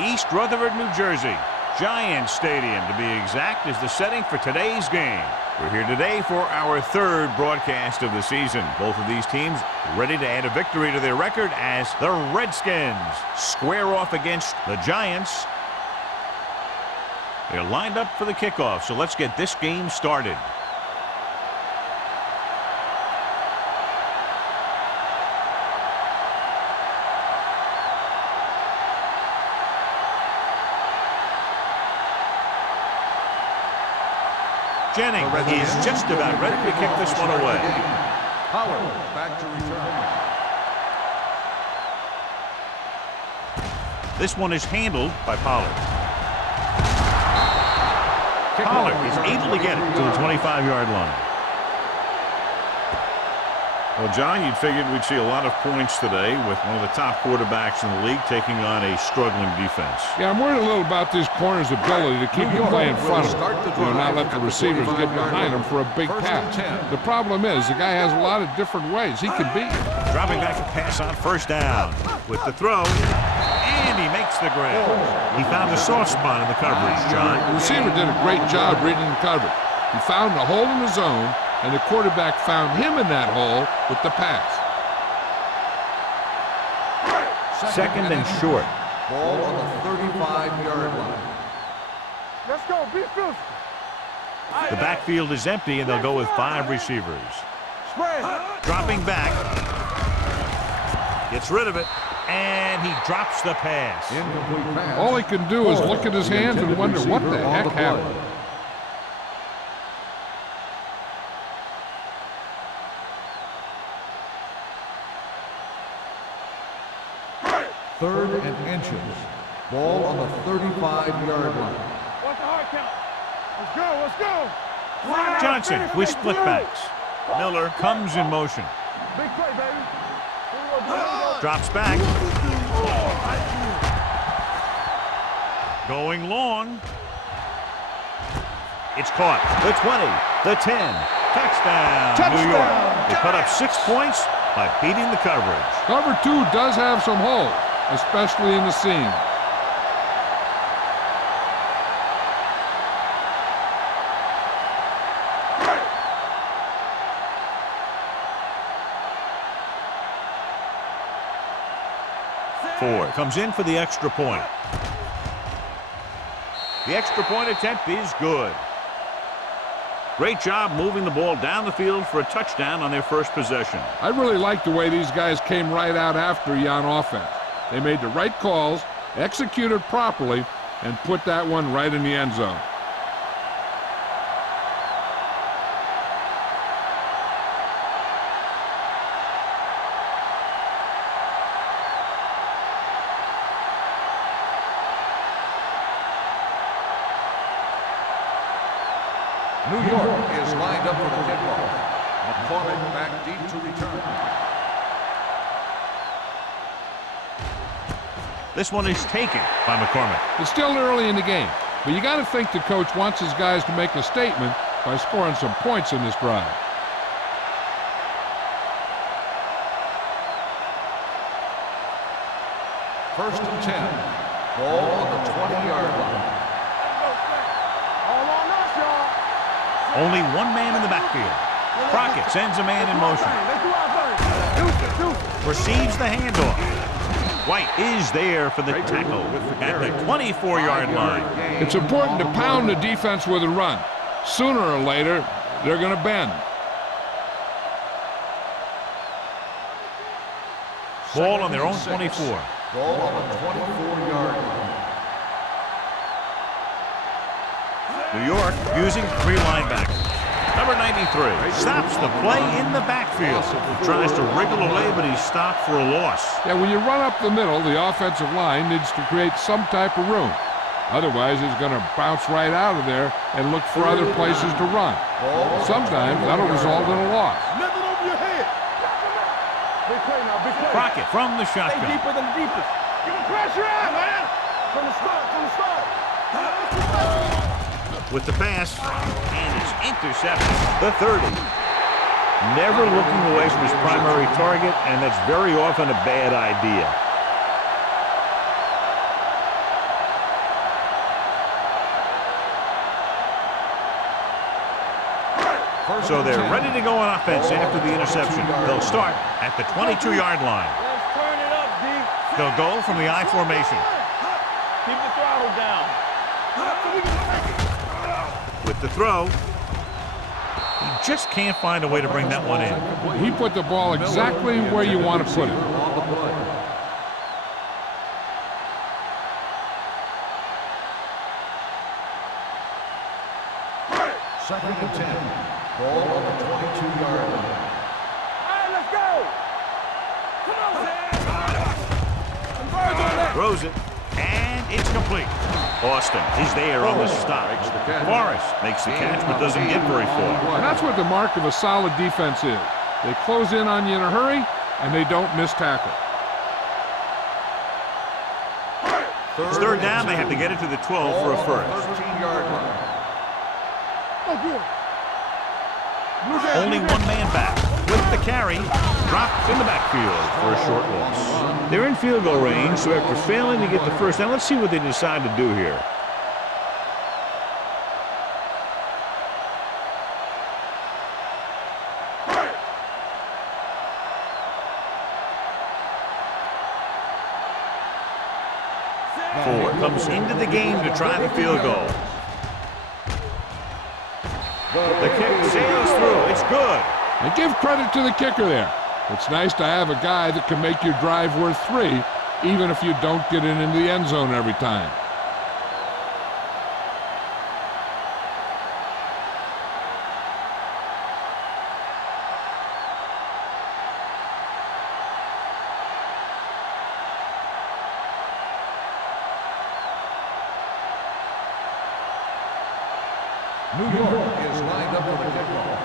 East Rutherford, New Jersey. Giants Stadium, to be exact, is the setting for today's game. We're here today for our third broadcast of the season. Both of these teams ready to add a victory to their record as the Redskins square off against the Giants. They're lined up for the kickoff, so let's get this game started. Jennings is just about ready to kick this one away. Howard back to return. This one is handled by Pollard. Pollard is able to get it to the 25-yard line. Well, John, you'd figured we'd see a lot of points today with one of the top quarterbacks in the league taking on a struggling defense. Yeah, I'm worried a little about this corner's ability to keep the play in front of him. Not let the receivers get behind him for a big pass. The problem is the guy has a lot of different ways he can beat. Dropping back to pass on first down with the throw, and he makes the grab. He found a soft spot in the coverage, John. The receiver did a great job reading the coverage. He found a hole in the zone, and the quarterback found him in that hole with the pass. Second and short. Ball on the 35-yard line. Let's go, be physical. The backfield is empty, and they'll go with 5 receivers. Dropping back. Gets rid of it, and he drops the pass. Incomplete pass. All he can do is look at his hands and wonder what the heck happened. Third and inches. Ball on the 35-yard line. What's the hard count? Let's go. Johnson with split backs. Miller comes in motion. Big play, baby. Drops back. Going long. It's caught. The 20, the 10. Touchdown, New York. They put up 6 points by beating the coverage. Cover 2 does have some holes, especially in the seam. Ford comes in for the extra point. The extra point attempt is good. Great job moving the ball down the field for a touchdown on their first possession. I really like the way these guys came right out after you on offense. They made the right calls, executed properly, and put that one right in the end zone. New York is lined up for the kickoff. McCormick back deep to return. This one is taken by McCormick. It's still early in the game, but you got to think the coach wants his guys to make a statement by scoring some points in this drive. First and 10. Ball on the 20-yard line. Only one man in the backfield. Crockett sends a man in motion. Receives the handoff. White is there for the tackle at the 24-yard line. It's important to pound the defense with a run. Sooner or later, they're going to bend. Ball on their own 24. Ball on the 24-yard line. New York using 3 linebackers. Number 93 stops the play in the backfield. Tries to wriggle away, but he's stopped for a loss. Yeah, when you run up the middle, the offensive line needs to create some type of room. Otherwise, he's going to bounce right out of there and look for other places to run. Sometimes that'll result in a loss. Lift it over your head. Big play now, big play. Crockett from the Stay shotgun. deeper than the deepest. Give him pressure out, man. From the start. With the pass, and it's intercepted. The 30. Never looking away from his primary target, and that's very often a bad idea. So they're ready to go on offense after the interception. They'll start at the 22-yard line. Let's turn it up, D. They'll go from the I formation. Keep the throttle down. With the throw, he just can't find a way to bring that one in. He put the ball exactly where you want to put it. On the play. Second and 10. Ball on the 22-yard line. All right, let's go. Come on, Sam. Throws it, and it's complete. Austin is there on the stop. Forrest makes the catch, but doesn't get very far. And that's what the mark of a solid defense is. They close in on you in a hurry, and they don't miss tackle. It's third down. They have to get it to the 12 for a first. 13-yard line. Only one man back. With the carry, dropped in the backfield for a short loss. They're in field goal range, so after failing to get the first down, let's see what they decide to do here. Ford comes into the game to try the field goal. The kick sails through. It's good. And give credit to the kicker there. It's nice to have a guy that can make your drive worth 3, even if you don't get it into the end zone every time. New York is lined up for the kickoff.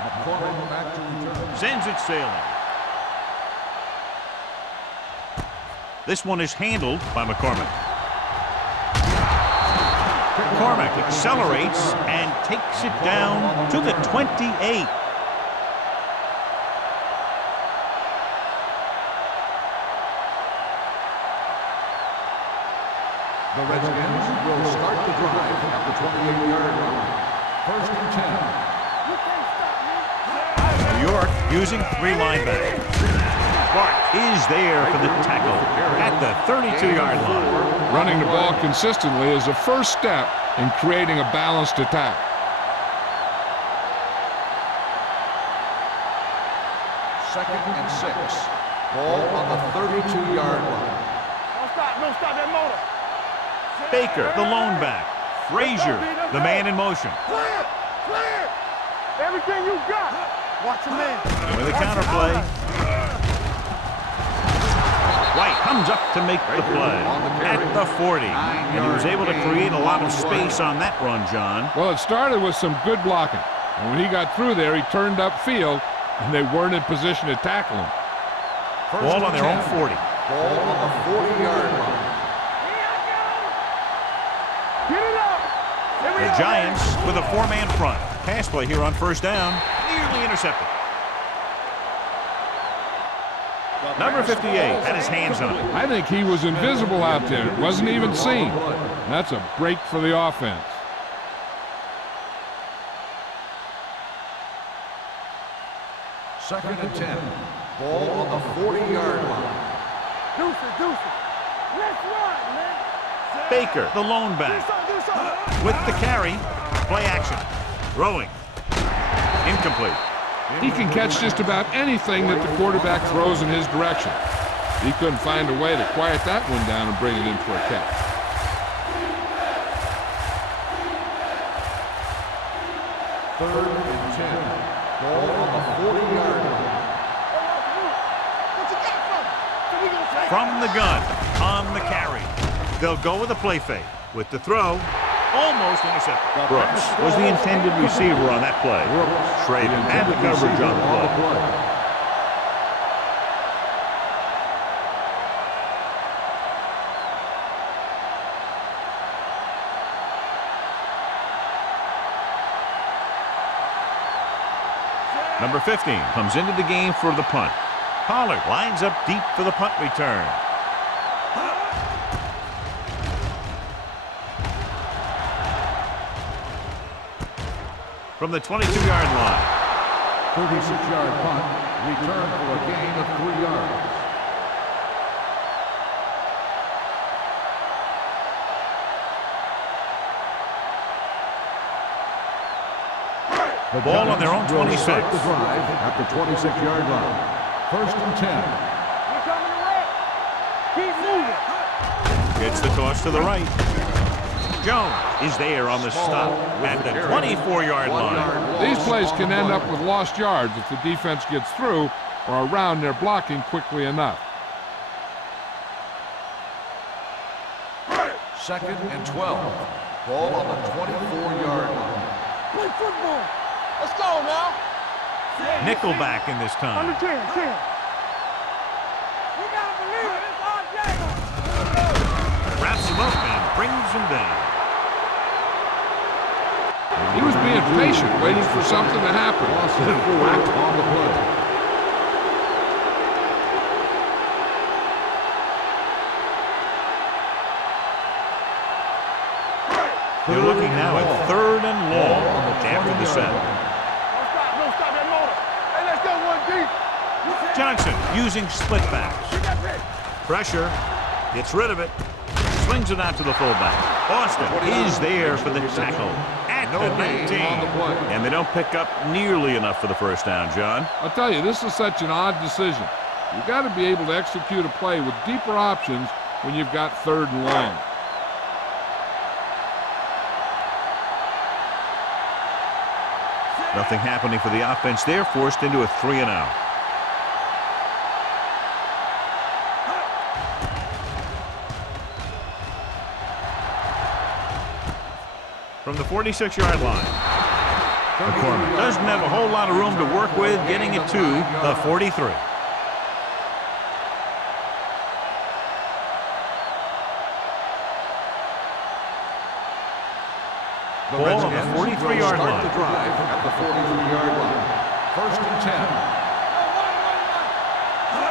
McCormick back to return. Sends it sailing. This one is handled by McCormick. McCormick accelerates and takes it down to the 28. The Redskins will start the drive at the 28-yard line. First and 10. New York using 3 linebackers. Clark is there for the tackle at the 32-yard line. Running the ball consistently is the first step in creating a balanced attack. Second and 6. Ball on the 32-yard line. Don't stop that motor. Baker, the lone back. Frazier, the man in motion. Clear! Clear! Everything you got. Watch your man. With a counterplay. White comes up to make the play at the 40. And he was able to create a lot of space on that run, John. Well, it started with some good blocking. And when he got through there, he turned upfield, and they weren't in position to tackle him. Ball on their own 40. Ball on the 40-yard line. Get it up. The Giants with a 4-man front. Pass play here on first down. Nearly intercepted. Number 58 had his hands on it. I think he was invisible out there. It wasn't even seen. That's a break for the offense. Second and 10. Ball on the 40-yard line. Deuces. Let's run, man. Baker, the lone back. Do something. With the carry, play action. Throwing. Incomplete. He can catch just about anything that the quarterback throws in his direction. He couldn't find a way to quiet that one down and bring it in for a catch. Third and 10. Ball on the 40-yard line. What you got from me? So we gonna take From the gun, on the carry. They'll go with a play fake. With the throw, almost intercepted. Brooks was the intended receiver on that play. Schrader had the coverage on the play. Number 15 comes into the game for the punt. Pollard lines up deep for the punt return. from the 22-yard line. 36-yard punt, return for a gain of 3 yards. The ball on their own 26. The drive at the 26-yard line. 1st and 10. You're coming to Keep moving. Gets the toss to the right. Jones is there on the stop at the 24-yard line. These plays can end up with lost yards if the defense gets through or around their blocking quickly enough. 2nd and 12. Ball on the 24-yard line. Play football. Let's go now. Nickelback in this Under time. 10. We gotta believe it. It's our day. Wraps him up and brings him down. He was being patient, waiting for something to happen. Whacked on the play. They're looking now at 3rd and long after the set. Don't stop that motor. Hey, let's go one deep. Johnson using split backs. Pressure. Gets rid of it. Swings it out to the fullback. Austin is there for the tackle at the 19. And they don't pick up nearly enough for the first down, John. I'll tell you, this is such an odd decision. You've got to be able to execute a play with deeper options when you've got 3rd and long. Nothing happening for the offense there, forced into a 3-and-out. From the 46-yard line, McCormick doesn't have a whole lot of room to work with, getting it to the 43. Ball on the 43-yard line. The drive at the 43-yard line. 1st and 10.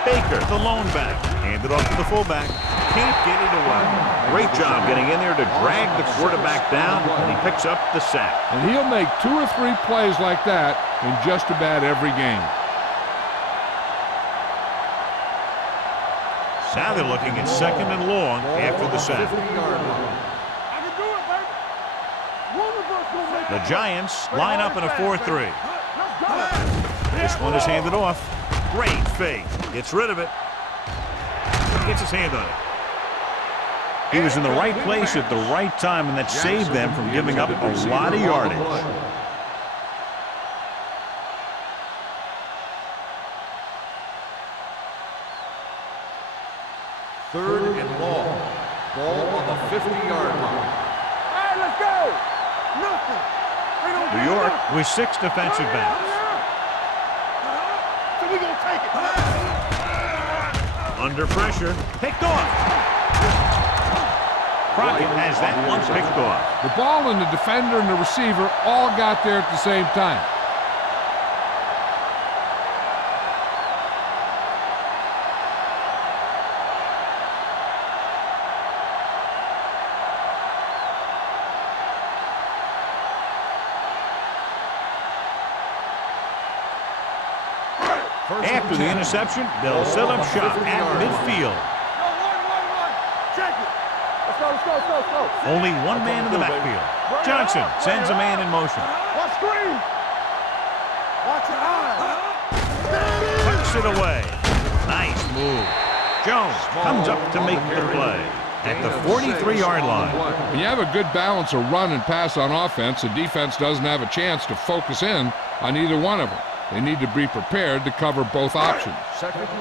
Baker, the lone back, handed off to the fullback. Can't get it away. Great job getting in there to drag the quarterback down, and he picks up the sack. And he'll make 2 or 3 plays like that in just about every game. Now they're looking at 2nd and long after the sack. 50-yard line. I can do it, baby. One of us gonna make The Giants line up in a 4-3. Let's go. This one is handed off. Great fake. Gets rid of it. Gets his hand on it. He was in the right place at the right time, and that saved them from giving up a lot of yardage. Third and long. Ball on the 50-yard line. All right, let's go. Nothing. They don't New get York enough. with 6 defensive backs. So we gonna take it. Under pressure. Picked off. Crockett has that one picked off. The ball and the defender and the receiver all got there at the same time. After the interception, they'll set up shop at midfield. One. Check it. Let's go. Only one man in the backfield. Johnson sends a man in motion. Watch screen. Watch your eyes. Puts it away. Nice move. Jones comes up to make the play at the 43-yard line. When you have a good balance of run and pass on offense, the defense doesn't have a chance to focus in on either one of them. They need to be prepared to cover both options.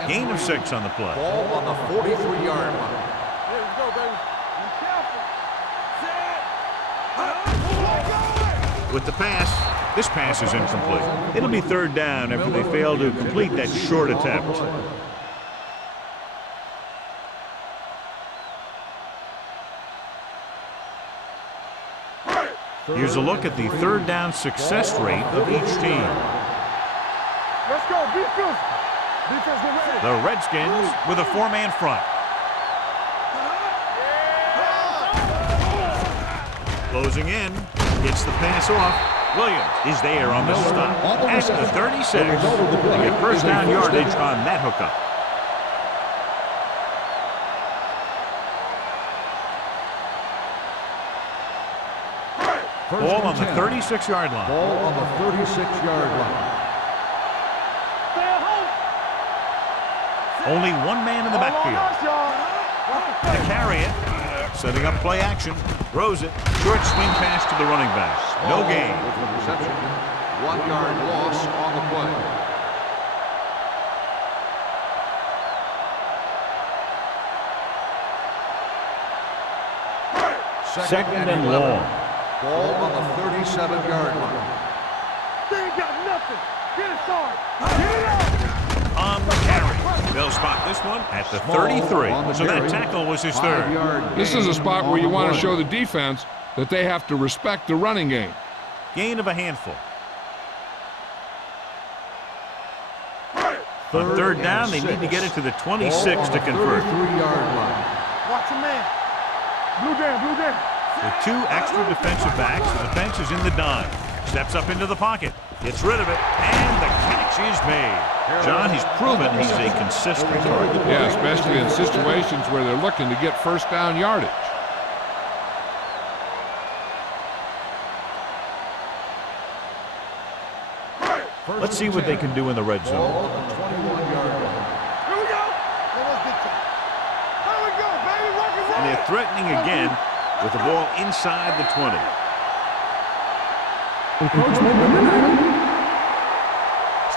Gain of 6 on the play. Ball on the 43-yard line. Here we go, baby. Be careful. With the pass, this pass is incomplete. It'll be 3rd down after they fail to complete that short attempt. Here's a look at the 3rd down success rate of each team. Let's go. Be physical. Defense, get ready. The Redskins with a 4-man front. Closing in, gets the pass off. Williams is there on the stop at the 36. They get first down yardage on that hookup. Ball on the 36-yard line. Ball on the 36-yard line. Only one man in the backfield. To carry it, setting up play action, throws it, short swing pass to the running back. No gain. With the reception, 1-yard loss on the play. Second and long. Ball on the 37-yard line. They ain't got nothing. Get it started. Get it out. On the carry. They'll spot this one at the 33. So that tackle was his third. This is a spot where you want to show the defense that they have to respect the running game. Gain of a handful. On third down, they need to get it to the 26 to convert. 33-yard line. Watch your man. Blue down, blue down. With two extra defensive backs, the defense is in the dime. Steps up into the pocket, gets rid of it, and the catch is made. John, he's proven he's a consistent target. Yeah, especially in situations where they're looking to get first down yardage. Let's see what they can do in the red zone. Here we go. Let's get to it. Here we go, baby. Rock and roll. And they're threatening again with the ball inside the 20.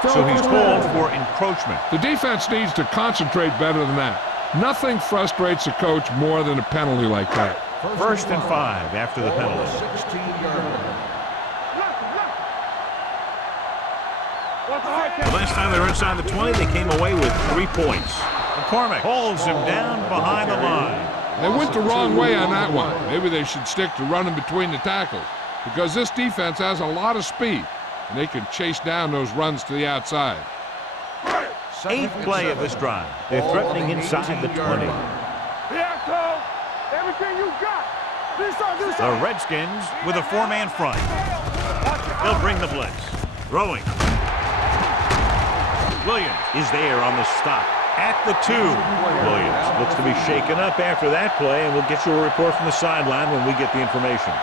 So he's called for encroachment. The defense needs to concentrate better than that. Nothing frustrates a coach more than a penalty like that. First and 5 after the penalty. 16-yard line. The last time they were inside the 20, they came away with 3 points. McCormick holds him down behind the line. They went the wrong way on that one. Maybe they should stick to running between the tackles, because this defense has a lot of speed, and they can chase down those runs to the outside. 8th play of this drive. They're threatening inside the 20. Here, Cole. Everything you got. The Redskins with a 4-man front. They'll bring the blitz. Throwing. Williams is there on the stop at the 2. Williams looks to be shaken up after that play, and we'll get you a report from the sideline when we get the information.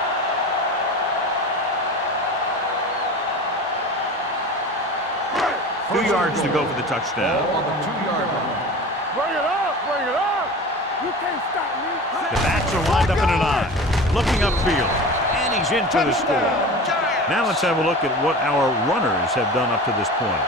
Two yards to go for the touchdown. On the 2-yard line. Bring it up, bring it up. You can't stop me. The backs are lined up in an eye. Looking upfield, and he's into the score. Now let's have a look at what our runners have done up to this point.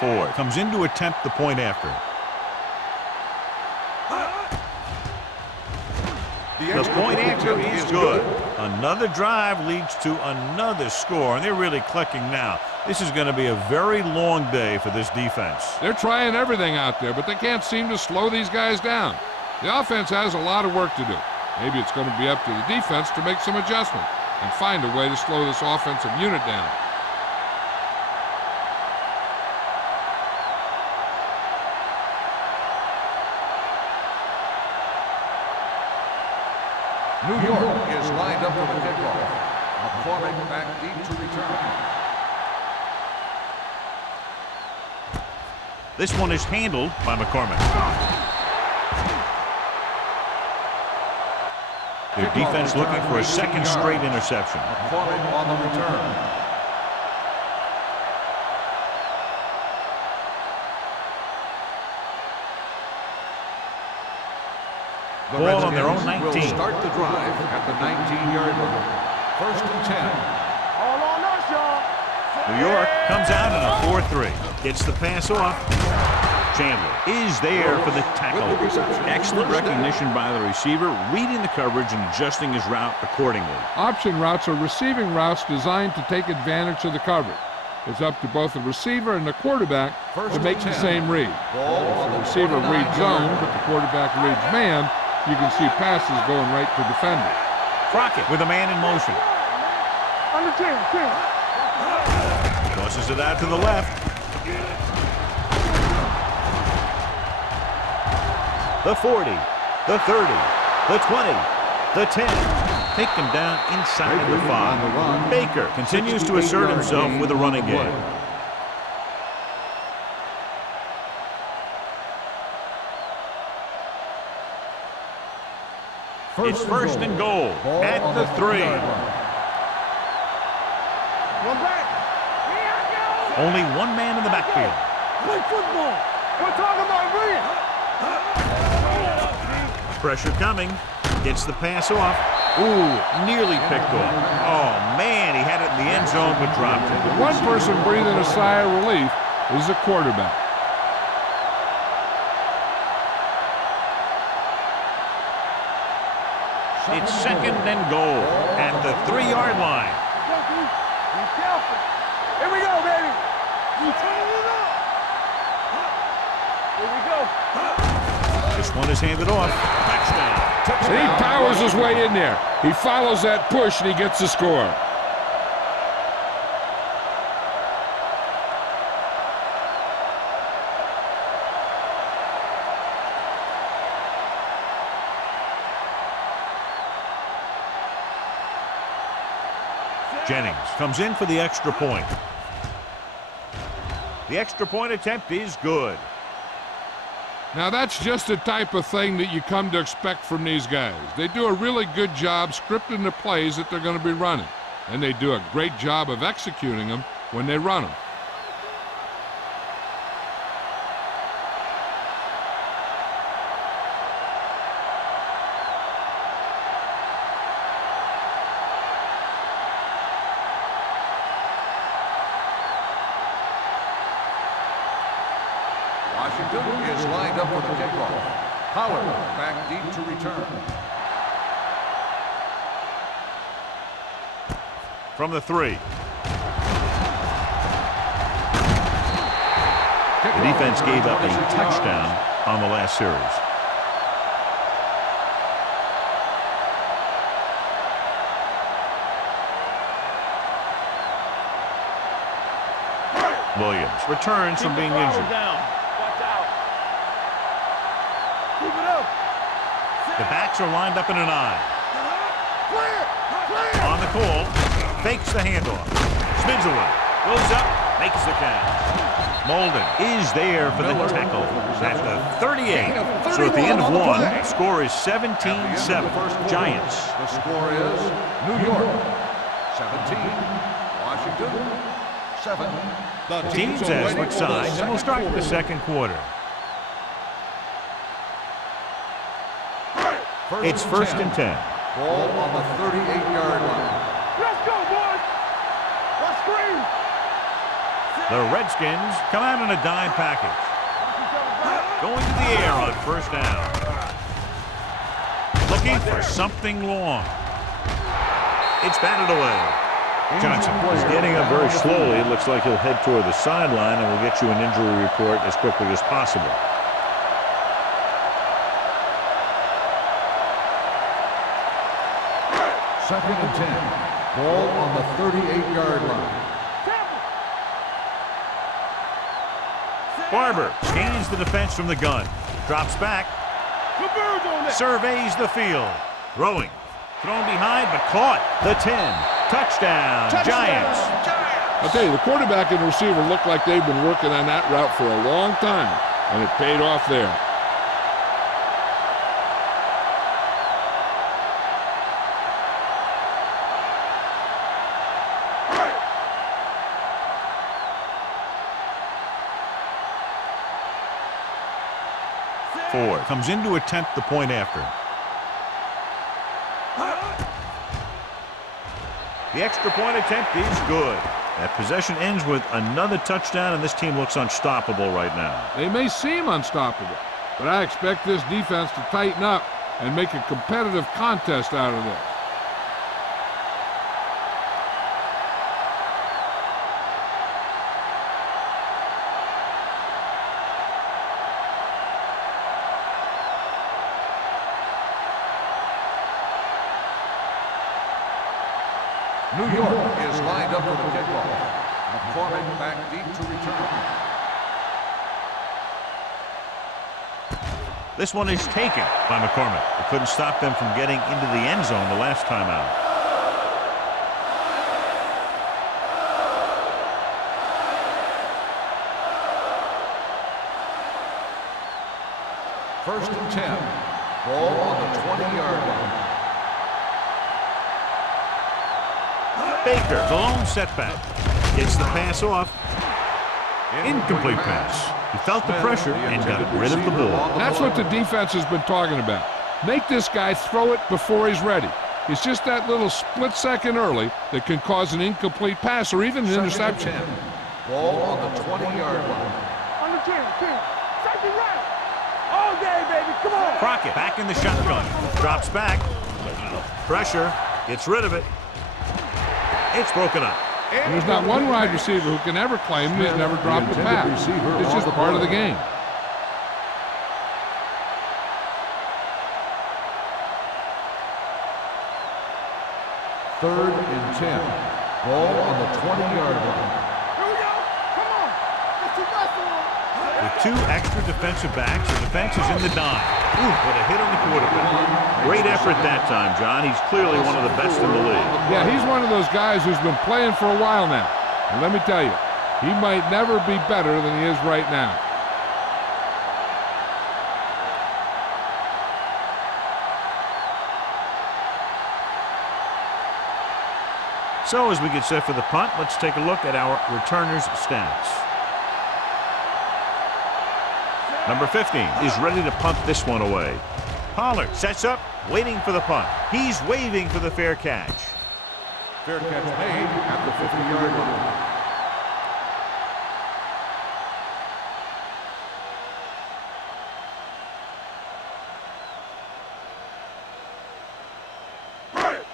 Ford comes in to attempt the point after. The point after is good. Another drive leads to another score, and they're really clicking now. This is going to be a very long day for this defense. They're trying everything out there, but they can't seem to slow these guys down. The offense has a lot of work to do. Maybe it's going to be up to the defense to make some adjustment and find a way to slow this offensive unit down. New York is lined up for the kickoff. McCormick back deep to return. This one is handled by McCormick. Their defense looking for a second straight interception. McCormick on the return. The Ball on their own Redskins 19. will start the drive at the 19-yard line. First and 10. All on us, y'all. New York comes out in a 4-3. Gets the pass off. Chandler is there for the tackle. Excellent recognition by the receiver, reading the coverage and adjusting his route accordingly. Option routes are receiving routes designed to take advantage of the coverage. It's up to both the receiver and the quarterback to make the same read. If the receiver reads zone, but the quarterback reads man, you can see passes going right to defenders. Crockett with a man in motion. On the 10. Tosses it out to the left. The 40, the 30, the 20, the 10. Take him down inside the 5. Baker continues to assert himself with a running game. It's first and goal at the 3. One back. Only one man in the backfield. Play football. We're talking about me. Pressure coming. Gets the pass off. Ooh, nearly picked off. Oh, man, he had it in the end zone but dropped it. The one person breathing a sigh of relief is the quarterback. It's second and goal at the 3-yard line. Be careful. Here we go, baby. You turn it up. Here we go. This one is handed off. Touchdown. And he powers his way in there. He follows that push and he gets the score. Jennings comes in for the extra point. The extra point attempt is good. Now that's just the type of thing that you come to expect from these guys. They do a really good job scripting the plays that they're going to be running. And they do a great job of executing them when they run them. Washington is lined up for the kickoff. Howard back deep to return. From the 3. The defense gave up a touchdown on the last series. Williams returns from being injured. The backs are lined up in an eye. On the call, fakes the handoff. Spins away, goes up, makes the catch. Molden is there for the tackle at the 38. So at the end of one, the score is 17-7. Giants. The score is New York 17, Washington 7. The Teams as switch sides, and we'll start with the second quarter. It's first and 10. Ball on the 38-yard line. Let's go, boys. Let's scream. The Redskins come out in a dime package. Going to the air on first down. Looking for something long. It's batted away. Johnson He's getting up very slowly. It looks like he'll head toward the sideline, and we'll get you an injury report as quickly as possible. Second and 10. Ball on the 38-yard line. Barber scans the defense from the gun. Drops back. Surveys the field. Throwing. Thrown behind, but caught. The 10. Touchdown, Giants. I'll tell you, the quarterback and the receiver look like they've been working on that route for a long time, and it paid off there. Ford comes in to attempt the point after. The extra point attempt is good. That possession ends with another touchdown, and this team looks unstoppable right now. They may seem unstoppable, but I expect this defense to tighten up and make a competitive contest out of this. New York is lined up for the kickoff. McCormick back deep to return. This one is taken by McCormick. It couldn't stop them from getting into the end zone the last time out. First and 10. Ball on the 20-yard line. Baker, the lone setback. Gets the pass off. Incomplete pass. He felt the pressure and got rid of the ball. That's what the defense has been talking about. Make this guy throw it before he's ready. It's just that little split second early that can cause an incomplete pass or even an interception. Ball on the 20-yard line. On the 10. Safety right. All day, baby. Come on. Crockett back in the shotgun. Drops back. Pressure. Gets rid of it. It's broken up. And there's not one wide receiver who can ever claim he's never dropped a pass. It's just part of the game. Third and 10. Ball on the 20-yard line. Here we go. Come on. Let's do that for him. With two extra defensive backs, the defense is in the dime. Ooh, what a hit on the quarterback. Great effort that time, John. He's clearly one of the best in the league. Yeah, he's one of those guys who's been playing for a while now. And let me tell you, he might never be better than he is right now. So as we get set for the punt, let's take a look at our returners' stats. Number 15 is ready to punt this one away. Pollard sets up, waiting for the punt. He's waving for the fair catch. Fair catch made at the 50-yard line.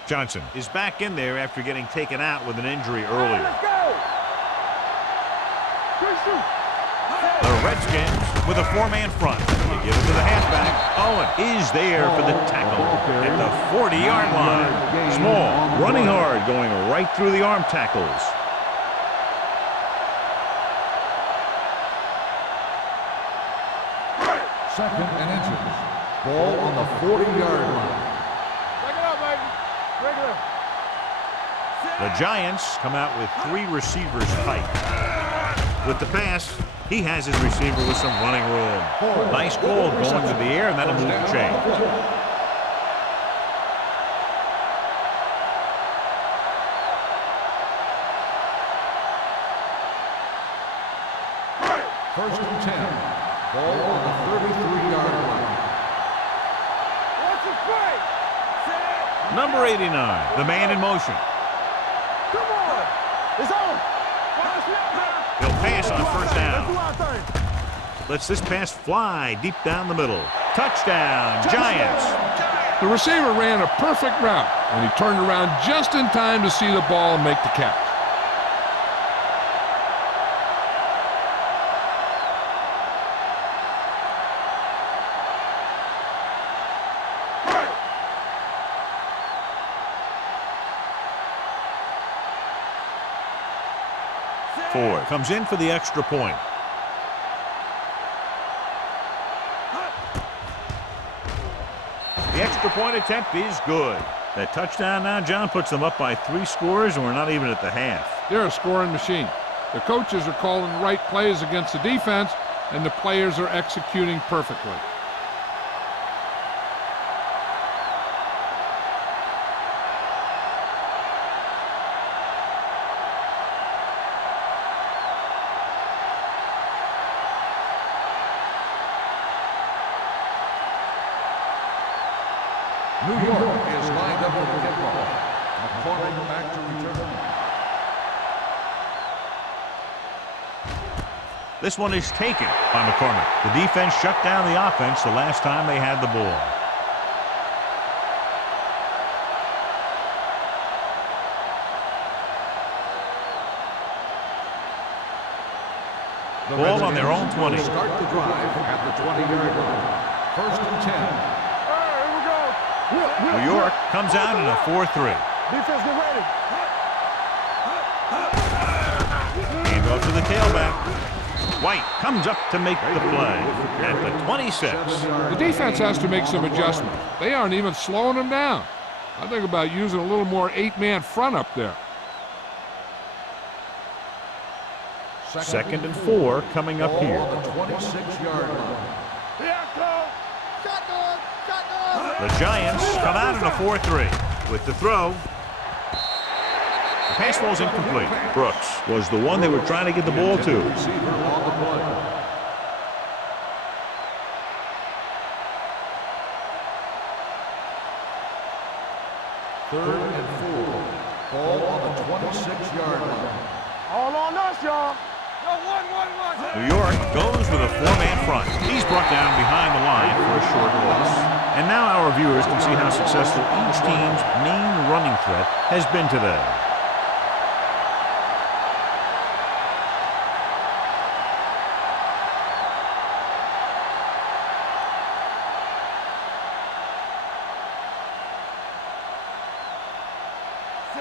Johnson is back in there after getting taken out with an injury earlier. Let's go. Good shoot. The Redskins with a four-man front. You give it to the halfback. Owen is there for the tackle at the 40-yard line. Small, running hard, going right through the arm tackles. Second and inches. Ball on the 40-yard line. Break it up, baby. Break it up. The Giants come out with three receivers tight. With the pass, he has his receiver with some running room. Nice ball going to the air, and that'll move the chain. First and 10. Ball on the 33-yard line. What's the play? Number 89, the man in motion. Come on. It's on. He'll pass on first down. Let's do our thing. Lets this pass fly deep down the middle. Touchdown, Giants. The receiver ran a perfect route, and he turned around just in time to see the ball and make the catch. Ford comes in for the extra point. The extra point attempt is good. That touchdown now, John, puts them up by 3 scores, and we're not even at the half. They're a scoring machine. The coaches are calling the right plays against the defense, and the players are executing perfectly. New York is lined up for the kickoff. McCormick back to return. This one is taken by McCormick. The defense shut down the offense the last time they had the ball. The Ball on their own 20. Start the drive at the 20-yard line. First and 10. All right, here we go. New York comes out in a 4-3. Defense, get ready. the tailback. White comes up to make the play at the 26. The defense has to make some adjustments. They aren't even slowing them down. I think about using a little more 8-man front up there. 2nd and 4 coming up here. Ball on the 26-yard line. The Giants come out in a 4-3 with the throw. The pass ball's incomplete. Brooks was the one they were trying to get the ball to. Receiver on the play. Third and 4. Ball on the 26-yard line. All on us, y'all. New York goes with a 4-man front. He's brought down behind the line for a short loss. And now our viewers can see how successful each team's main running threat has been today.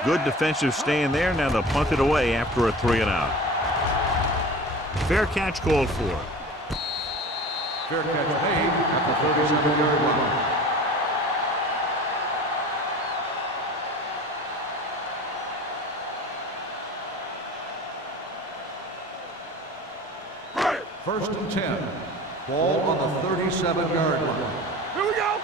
Good defensive stand there. Now they'll punt it away after a 3-and-out. Fair catch called for. Fair catch made at the 37-yard line. First and 10. Ball on the 37-yard line. Here we go.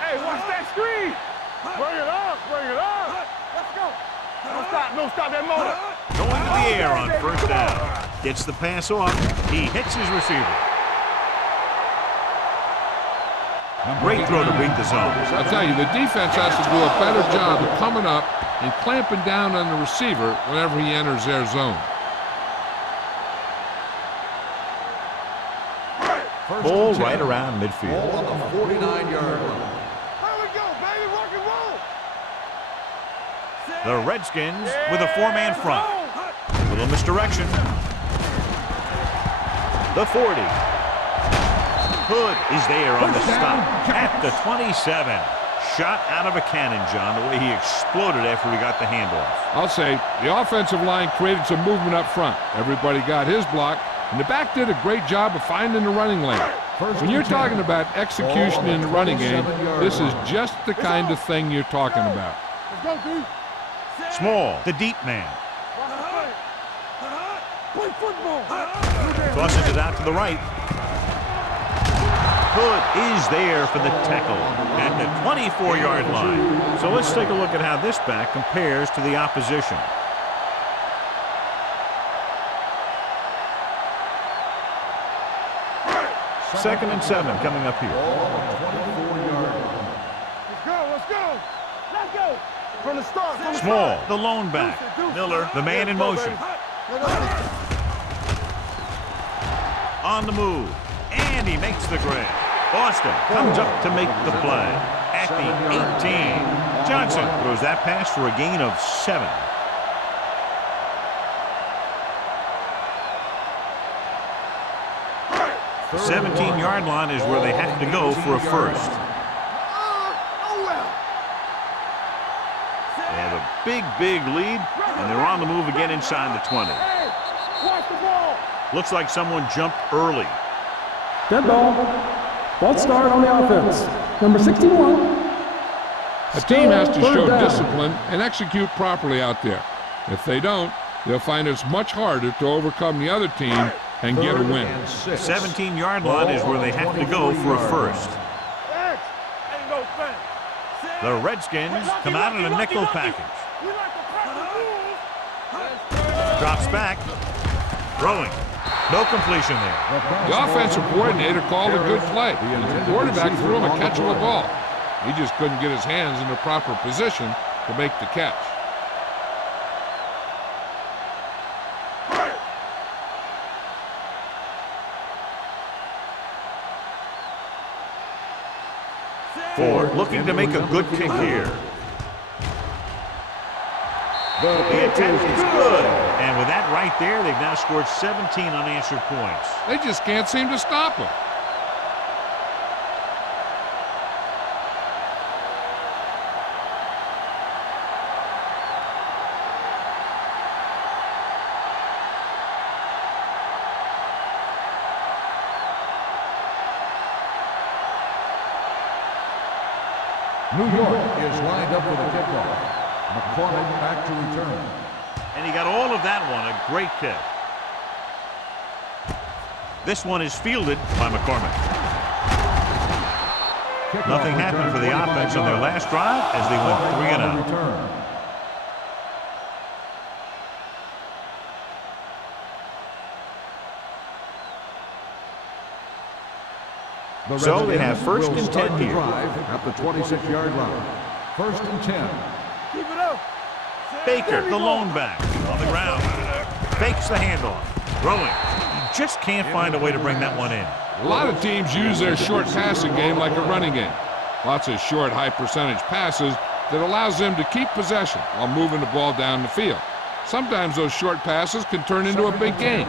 Hey, watch that screen. Bring it up, bring it up. Let's go. Don't stop that motor. Going to the air on 1st down. Gets the pass off. He hits his receiver. Great throw to beat the zone. I'll tell you, the defense has to do a better job of coming up and clamping down on the receiver whenever he enters their zone. Ball right around midfield. Ball on the 49-yard line. Here we go, baby. Rock and roll. The Redskins with a 4-man front. Little misdirection. The 40. Hood is there on the stop at the 27. Shot out of a cannon, John, the way he exploded after he got the handoff. I'll say the offensive line created some movement up front. Everybody got his block, and the back did a great job of finding the running lane. When you're talking about execution in the running game, this is just the kind of thing you're talking about. Let's go, D. Small, the deep man. Play football. Tosses it out to the right. Hood is there for the tackle at the 24-yard line. So let's take a look at how this back compares to the opposition. Second and 7 coming up here. Let's go. From the start. Small, the lone back. Miller, the man in motion. On the move. And he makes the grab. Boston comes up to make the play at the 18. Johnson throws that pass for a gain of 7. The 17-yard line is where they have to go for a first. They have a big lead, and they're on the move again inside the 20. Looks like someone jumped early. Dead ball. False start on the offense. Number 61. A team has to show discipline and execute properly out there. If they don't, they'll find it's much harder to overcome the other team and get a win. The 17-yard line is where they have to go for a first. The Redskins come out in a nickel package. Drops back. Throwing. No completion there. The offensive coordinator called a good play. The quarterback threw him a catchable ball. He just couldn't get his hands in the proper position to make the catch. Ford looking to make a good kick here. The attempt is good. And with that right there, they've now scored 17 unanswered points. They just can't seem to stop him. New York is lined up for the kickoff. McCormick back to return. And he got all of that one. A great kick. This one is fielded by McCormick. Kickoff Nothing happened for the offense on their last drive as they went 3 and out. So they have first and 10 here. At the 26-yard line. First and 10. Keep it up. Baker, the lone back, on the ground. Fakes the handoff. Throwing. He just can't find a way to bring that one in. A lot of teams use their short passing game like a running game. Lots of short, high-percentage passes that allows them to keep possession while moving the ball down the field. Sometimes those short passes can turn into a big game.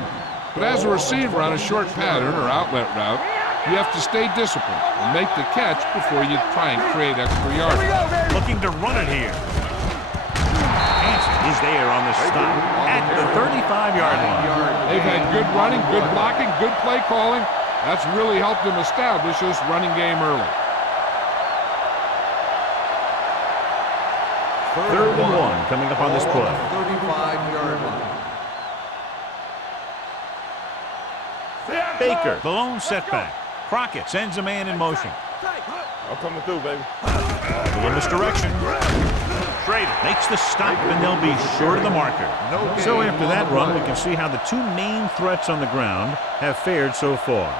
But as a receiver on a short pattern or outlet route, you have to stay disciplined and make the catch before you try and create extra yardage. Looking to run it here. Hansen is there on the stop at the 35-yard line. They've had good running, good blocking, good play calling. That's really helped them establish this running game early. Third and 1 coming up on this play. 35-yard line. Baker, the lone setback. Crockett sends a man in motion. I'm coming through, baby. In this direction. Schrader makes the stop, and they'll be short of the marker. So after that run, we can see how the two main threats on the ground have fared so far.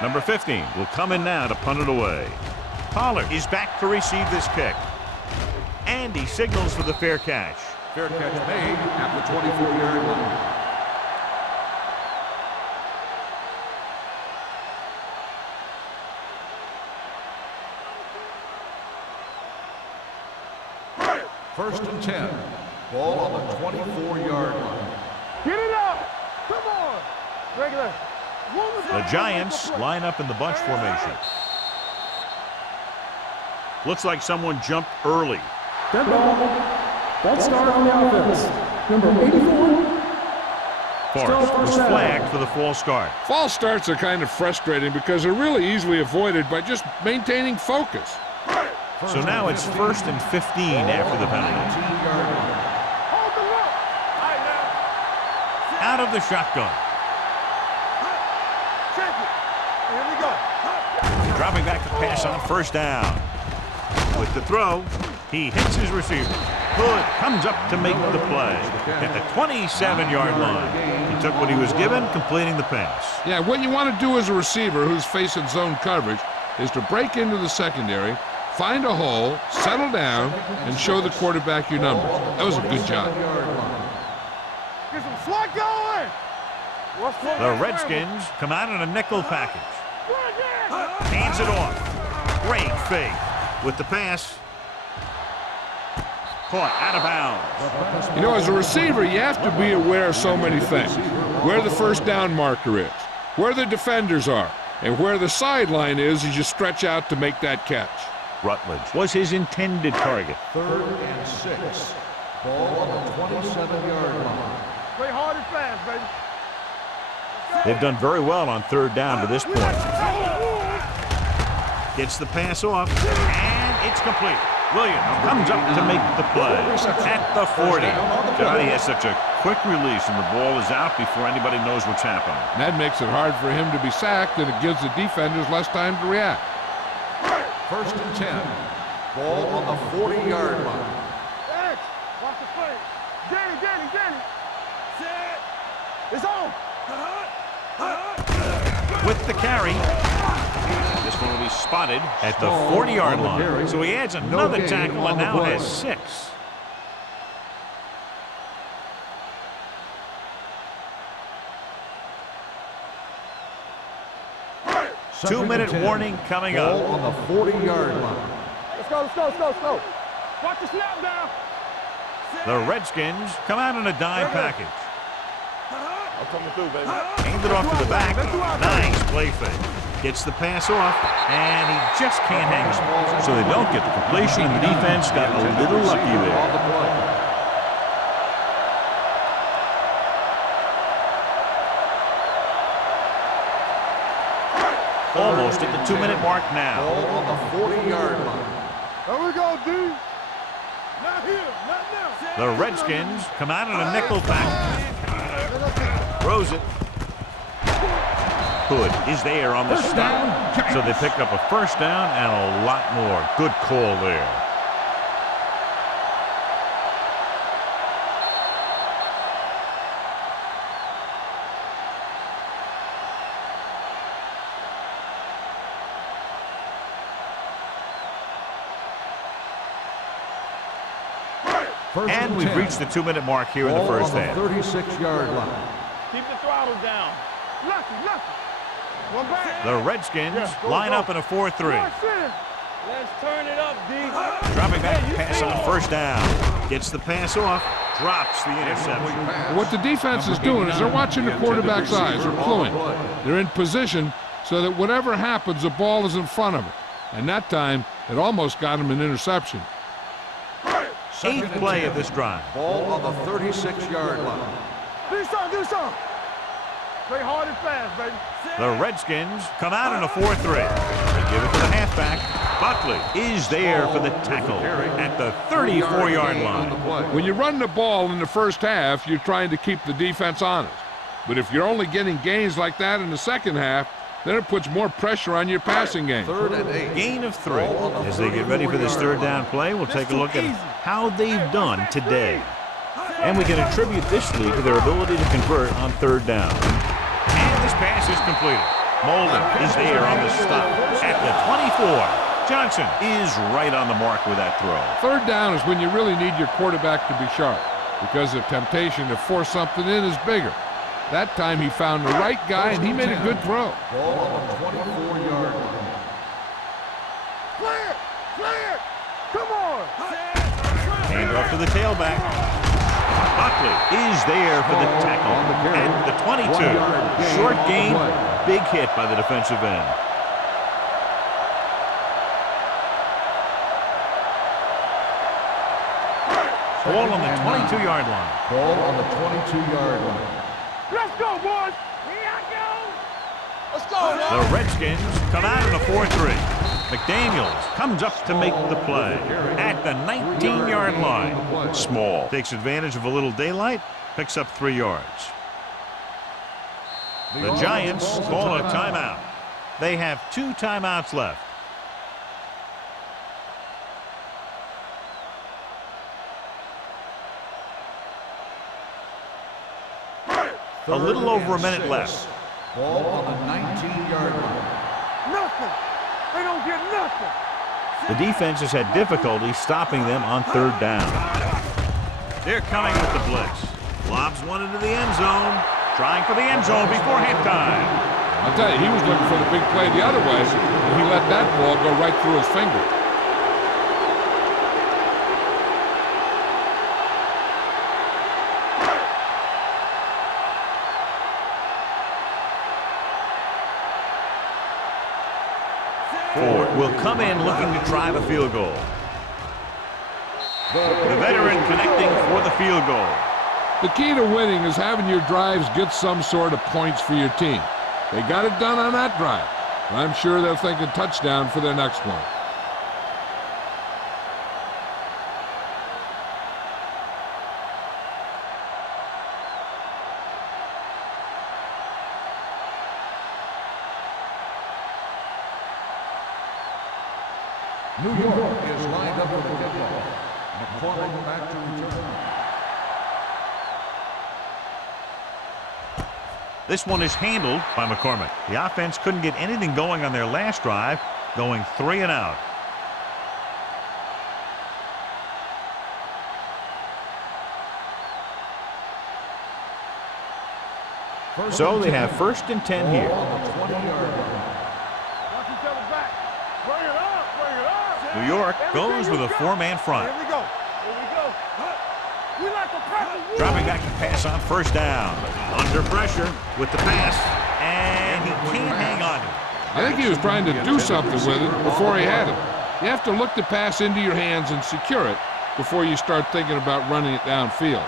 Number 15 will come in now to punt it away. Pollard is back to receive this kick. And he signals for the fair catch. Fair catch made at the 24-yard line. First and 10. Ball on the 24-yard line. Get it up. Come on. Regular. The Giants line up in the bunch formation. Looks like someone jumped early. Dead ball. False start on the offense. Number 84. Forrest was flagged for the false start. False starts are kind of frustrating because they're really easily avoided by just maintaining focus. So now it's first and 15 after the penalty. Hold the rope. All right, now. Out of the shotgun. Check it. Here we go. Dropping back to pass on first down. With the throw, he hits his receiver. Hood comes up to make the play at the 27-yard line. He took what he was given, completing the pass. Yeah, what you want to do as a receiver who's facing zone coverage is to break into the secondary, find a hole, settle down, and show the quarterback your numbers. That was a good job. Get some slot going. The Redskins come out in a nickel package. Hands it off. Great fake. With the pass. Caught out of bounds. You know, as a receiver, you have to be aware of so many things. Where the first down marker is, where the defenders are, and where the sideline is as you stretch out to make that catch. Rutledge was his intended target. 3rd and 6. Ball on the 27-yard line. Play hard and fast, baby. They've done very well on 3rd down to this point. Gets the pass off, and it's complete. Williams comes up to make the play at the 40. Johnny has such a quick release, and the ball is out before anybody knows what's happening. That makes it hard for him to be sacked, and it gives the defenders less time to react. First and 10. Ball on the 40-yard line. X, watch the play. Danny. Set. It's on. With the carry. This one will be spotted at the 40-yard line. So he adds another tackle and now has 6. Two-minute warning coming up. Ball on the 40-yard line. Let's go. Watch the snap down. The Redskins come out in a dime package. I'm coming through, baby. Aimed it off to the back. Nice play fake. Gets the pass off, and he just can't hang it. So they don't get the completion, and the defense got a little lucky there. Almost at the 2-minute mark now. Ball on the 40-yard line. There we go, D. Not here, not now. The Redskins come out in a nickel package. Throws it. Hood is there on the stop. So they pick up a first down and a lot more. Good call there. And we've reached the 2-minute mark here in the first half. 36-yard line. Keep the throttle down. Lucky. One back. The Redskins line up in a 4-3. Let's turn it up, D. Dropping back to pass on first down. Gets the pass off. Drops the interception. What the defense is doing is they're watching the quarterback's eyes. They're cluing. They're in position so that whatever happens, the ball is in front of it. And that time, it almost got him an interception. 8th play of this drive. Ball on the 36-yard line. Do something. Play hard and fast, baby. The Redskins come out in a 4-3. They give it to the halfback. Buckley is there for the tackle at the 34-yard line. When you run the ball in the first half, you're trying to keep the defense honest. But if you're only getting gains like that in the second half, then it puts more pressure on your passing game. 3rd and 8. Gain of 3. As they get ready for this third down play, we'll take a look at how they've done today. And we can attribute this lead to their ability to convert on third down. And this pass is completed. Molden is there on the stop at the 24. Johnson is right on the mark with that throw. Third down is when you really need your quarterback to be sharp because the temptation to force something in is bigger. That time he found the right guy and he made a good throw. Ball on the 24-yard line. Clear. Come on. Hand off to the tailback. Buckley is there for the tackle at the 22. Short gain, big hit by the defensive end. Ball on the 22-yard line. Ball on the 22-yard line. Let's go, boys. Here I go. Let's go, The Redskins come out in a 4-3. McDaniels comes up to make the play at the 19-yard line. Small takes advantage of a little daylight, picks up 3 yards. The Giants call a timeout. They have 2 timeouts left. A little over a minute left. Ball on the 19-yard line. Nothing. They don't get nothing. The defense has had difficulty stopping them on third down. They're coming with the blitz. Lobs one into the end zone. Trying for the end zone before halftime. I'll tell you, he was looking for the big play the other way, and he let that ball go right through his fingers. Ford will come in looking to try the field goal. The veteran connecting for the field goal. The key to winning is having your drives get some sort of points for your team. They got it done on that drive. I'm sure they're thinking touchdown for their next one. New York is lined up for the kickoff. McCormick back to return. This one is handled by McCormick. The offense couldn't get anything going on their last drive, going 3 and out. So they have 1st and 10 here. On the 20-yard line. Watch each other back. Bring it up. New York goes with a 4-man front. Here we go. We like to practice. Dropping back to pass on first down. Under pressure with the pass, and he can't hang on to it. I think he was trying to do something with it before he had it. You have to look the pass into your hands and secure it before you start thinking about running it downfield.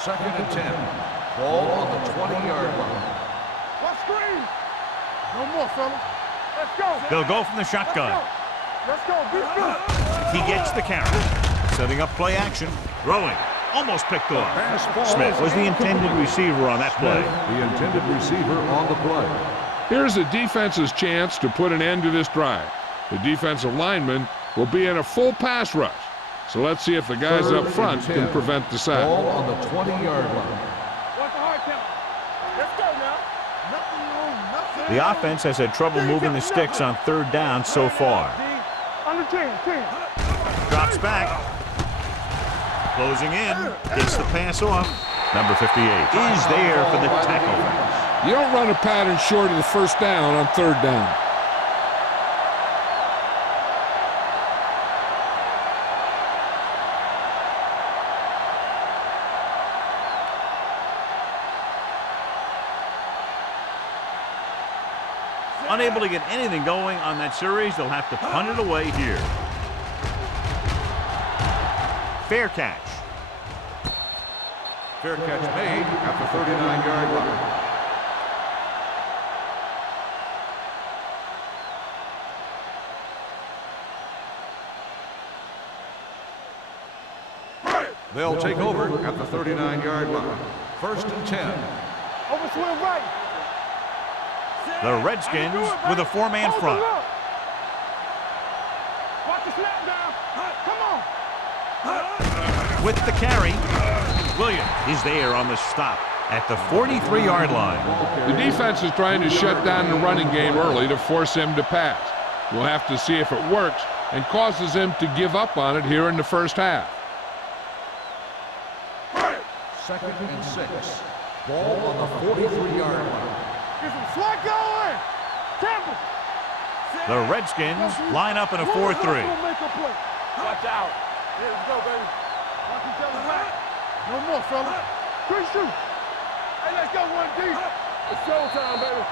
2nd and 10. Ball on the 20-yard line. What screen? No more, fella. Let's go. They'll go from the shotgun. Let's go. Be good. He gets the carry. Setting up play action. Throwing. Almost picked off. Pass falls Smith was the intended receiver on that play. The intended receiver on the play. Here's the defense's chance to put an end to this drive. The defensive lineman will be in a full pass rush. So let's see if the guys up front can prevent the sack. Ball on the 20-yard line. What's the hard count? Let's go now. Nothing wrong. Nothing. The offense has had trouble moving the sticks on third down so far. Under 10. Drops back. Closing in. Gets the pass off. Number 58 is there for the tackle. You don't run a pattern short of the first down on third down. Unable to get anything going on that series, they'll have to punt it away here. Fair catch. Fair catch made at the 39-yard line. They'll take over at the 39-yard line. 1st and 10. Over swing right. The Redskins with a four-man front. Watch the snap down. Come on. With the carry, Williams is there on the stop at the 43-yard line. The defense is trying to shut down the running game early to force him to pass. We'll have to see if it works and causes him to give up on it here in the first half. 2nd and 6. Ball on the 43-yard line. Get some swag going. Temple. The Redskins line up in a 4-3. Watch out. Here we go, baby. Watch each other back. No more, fella. Quick shoot. Hey, let's go 1D. It's showtime, baby.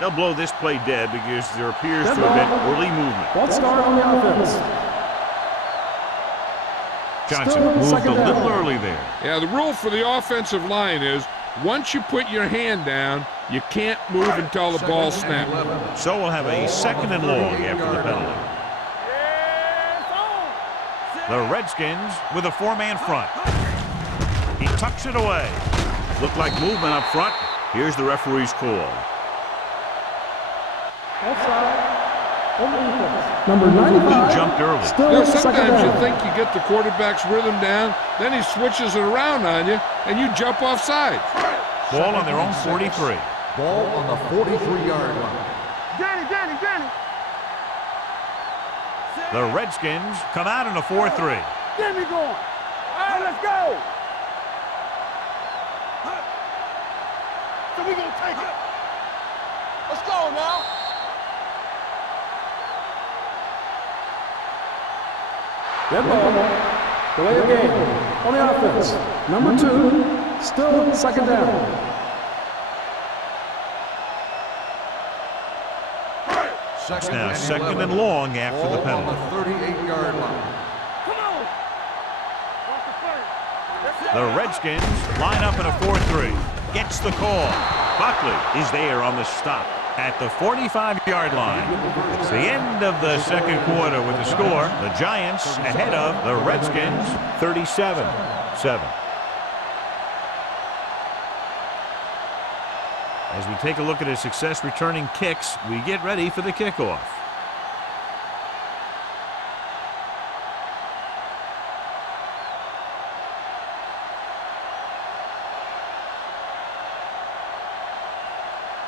They'll blow this play dead because there appears to have been early movement. Let's start on the offense. Johnson moved a little early there. Yeah, the rule for the offensive line is once you put your hand down, you can't move until the ball snaps. So we'll have a 2nd and long after the penalty. The Redskins with a four-man front. He tucks it away. Looked like movement up front. Here's the referee's call. Offside. On the defense. Number 95. He jumped early. Still You know, second sometimes you down. think you get the quarterback's rhythm down, then he switches it around on you, and you jump off sides. Ball on their own 43. Ball on the 43-yard line. Danny. The Redskins come out in a 4-3. Get me going. All right, let's go. So we gonna take it. Let's go now. Dead ball. Delay of game. On the offense. Number 2. Still second down. Now 2nd and long after the Ball on penalty. the 38-yard line. Come on. Watch the first. Let's go. The Redskins line up in a 4-3. Gets the call. Buckley is there on the stop at the 45-yard line. It's the end of the second quarter with the score. The Giants ahead of the Redskins 37-7. As we take a look at his success returning kicks, we get ready for the kickoff.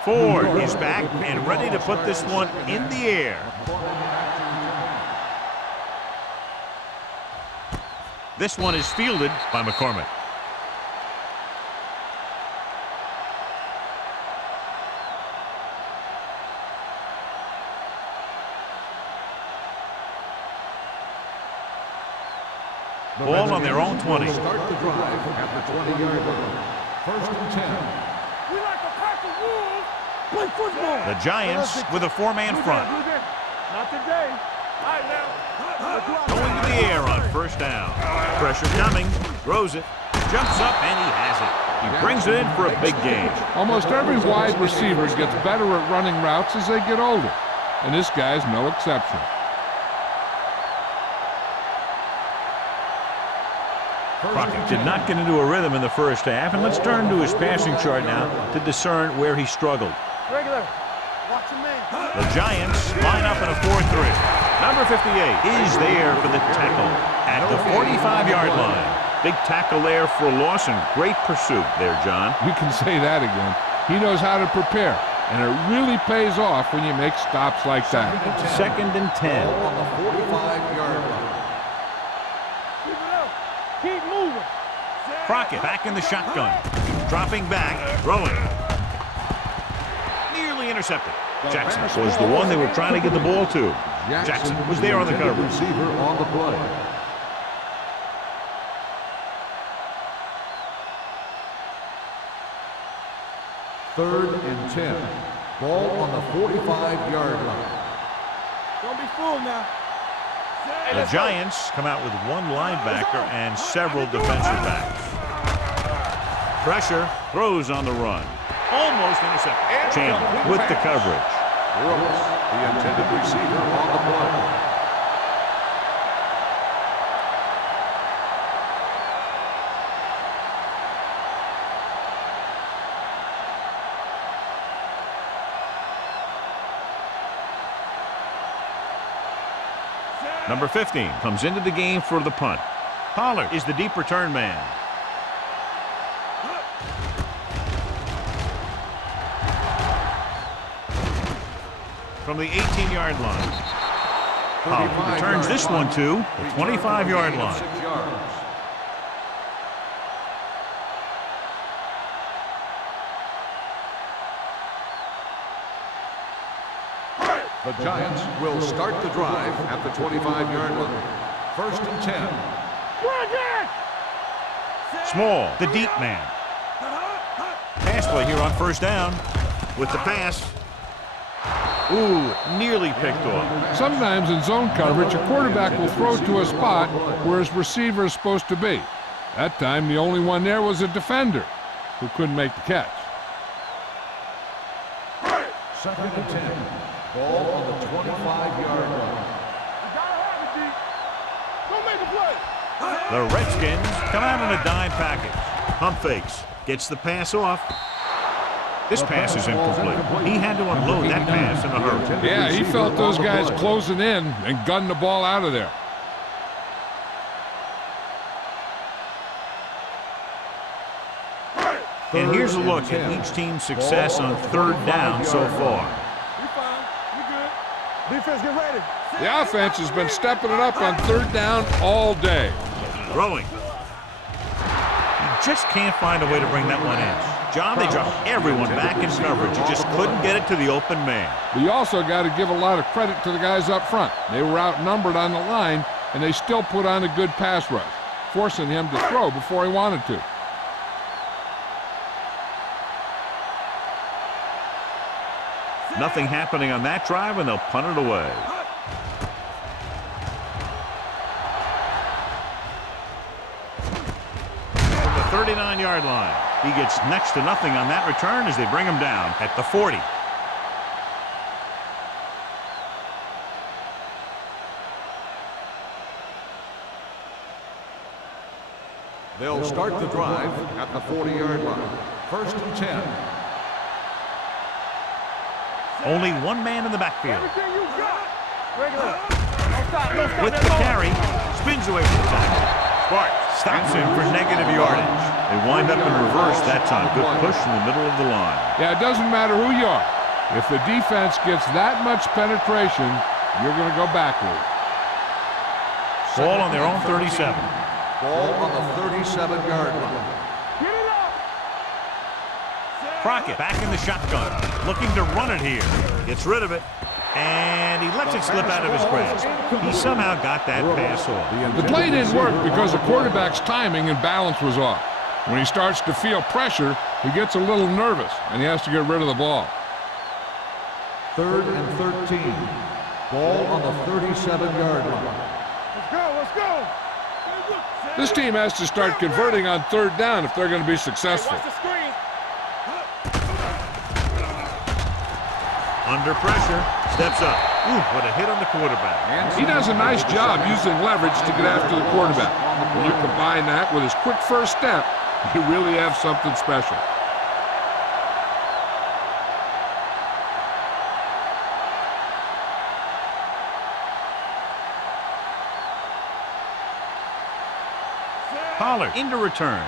Ford is back and ready to put this one in the air. This one is fielded by McCormick. Ball on their own 20. Start the drive at the 20-yard line. 1st and 10. We like a pack of wolves. Play football. The Giants with a four-man front. Not today. All right, now. Going to the air on first down. Pressure coming. Throws it. Jumps up and he has it. He brings it in for a big gain. Almost every wide receiver gets better at running routes as they get older, and this guy's no exception. Crockett did not get into a rhythm in the first half, and let's turn to his passing chart now to discern where he struggled. Regular. Watch your man. The Giants line up in a 4-3. Number 58 is there for the tackle at the 45-yard line. Big tackle there for Lawson. Great pursuit there, John. You can say that again. He knows how to prepare, and it really pays off when you make stops like that. 2nd and 10. On the 45-yard line. Keep it up. Keep moving. Crockett back in the shotgun. Dropping back, throwing. Nearly intercepted. Jackson was the one they were trying to get the ball to. Jackson was there on the coverage. Receiver on the play. Third and 10. Ball on the 45-yard line. Don't be fooled now. The Giants come out with one linebacker and several defensive backs. Pressure, throws on the run. Almost intercepted. Chandler with the coverage. Brooks, the intended receiver on the play. Number 15 comes into the game for the punt. Pollard is the deep return man. From the 18-yard line. Pollard returns this one to the 25-yard line. The Giants will start the drive at the 25-yard line. 1st and 10. Small, the deep man. Pass play here on 1st down with the pass. Ooh, nearly picked off. Sometimes in zone coverage, a quarterback will throw to a spot where his receiver is supposed to be. That time, the only one there was a defender who couldn't make the catch. 2nd and 10. Ball on the 25-yard line. Don't make a play. The Redskins come out in a dime package. Pump fakes, gets the pass off. This pass is incomplete. He had to unload that pass in a hurry. Yeah, he felt those guys closing in and gunned the ball out of there. And here's a look at each team's success on 3rd down so far. We fine. We good. Defense, get ready. The offense has been stepping it up on 3rd down all day. Throwing. You just can't find a way to bring that one in. John, they dropped everyone back in coverage. You just couldn't get it to the open man. But you also got to give a lot of credit to the guys up front. They were outnumbered on the line, and they still put on a good pass rush, forcing him to throw before he wanted to. Nothing happening on that drive, and they'll punt it away. From the 39-yard line. He gets next to nothing on that return as they bring him down at the 40. They'll start the drive at the 40-yard line. 1st and 10. Only one man in the backfield. Everything you got. Regular. Don't stop. Don't stop. With the carry, spins away from the tackle. Sparks stops him for negative yardage. They wind up in reverse that time. Good push in the middle of the line. Yeah, it doesn't matter who you are. If the defense gets that much penetration, you're going to go backward. Ball on their own 37. Ball on the 37-yard line. Get it up. Crockett back in the shotgun. Looking to run it here. Gets rid of it. And he lets it slip out of his grasp. He somehow got that pass off. The play didn't work because the quarterback's timing and balance was off. When he starts to feel pressure, he gets a little nervous, and he has to get rid of the ball. 3rd and 13. Ball on the 37-yard line. Let's go. Let's go. This team has to start converting on third down if they're going to be successful. Under pressure, steps up. Ooh, what a hit on the quarterback. He does a nice job using leverage to get after the quarterback. When you combine that with his quick first step, you really have something special. Pollard into return.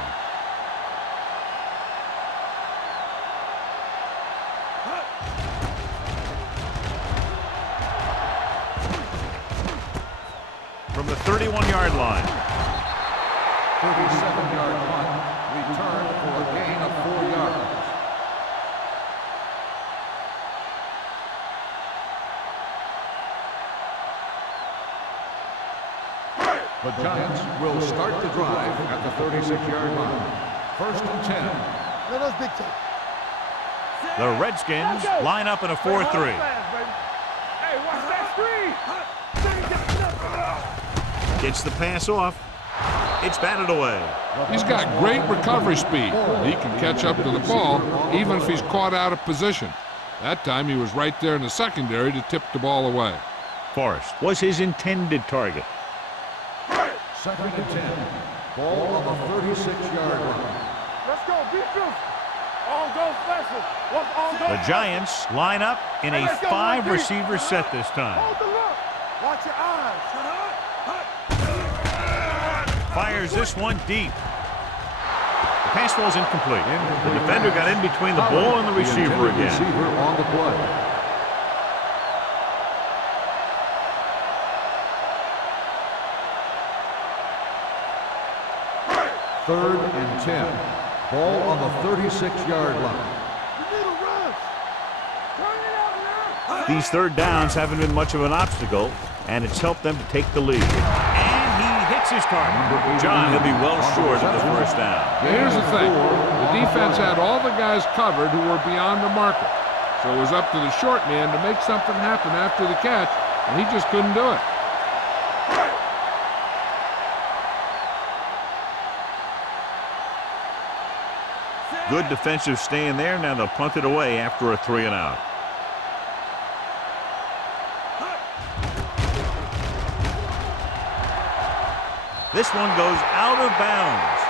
From the 31-yard line. 37-yard punt, returned for a gain of 4 yards. The Giants will start the drive at the 36-yard line. 1st and 10. Let us dictate. The Redskins line up in a 4-3. Hey, watch that screen. Gets the pass off. It's batted away. He's got great recovery speed. He can catch up to the ball even if he's caught out of position. That time he was right there in the secondary to tip the ball away. Forrest was his intended target. 2nd and 10. Ball on the 36-yard line. Let's go, defense. On go special. What's on go? The Giants line up in a 5-receiver set this time. Hold the look. Watch your eyes. Fires this one deep. The pass falls incomplete. The defender got in between the ball and the receiver again. Receiver on the play. Third and 10. Ball on the 36-yard line. You need a rush. Turn it out now. These third downs haven't been much of an obstacle, and it's helped them to take the lead. And he hits his target. John, he'll be well short of the first down. Now here's the thing. The defense had all the guys covered who were beyond the marker. So it was up to the short man to make something happen after the catch, and he just couldn't do it. Good defensive stand there. Now they'll punt it away after a 3-and-out. This one goes out of bounds.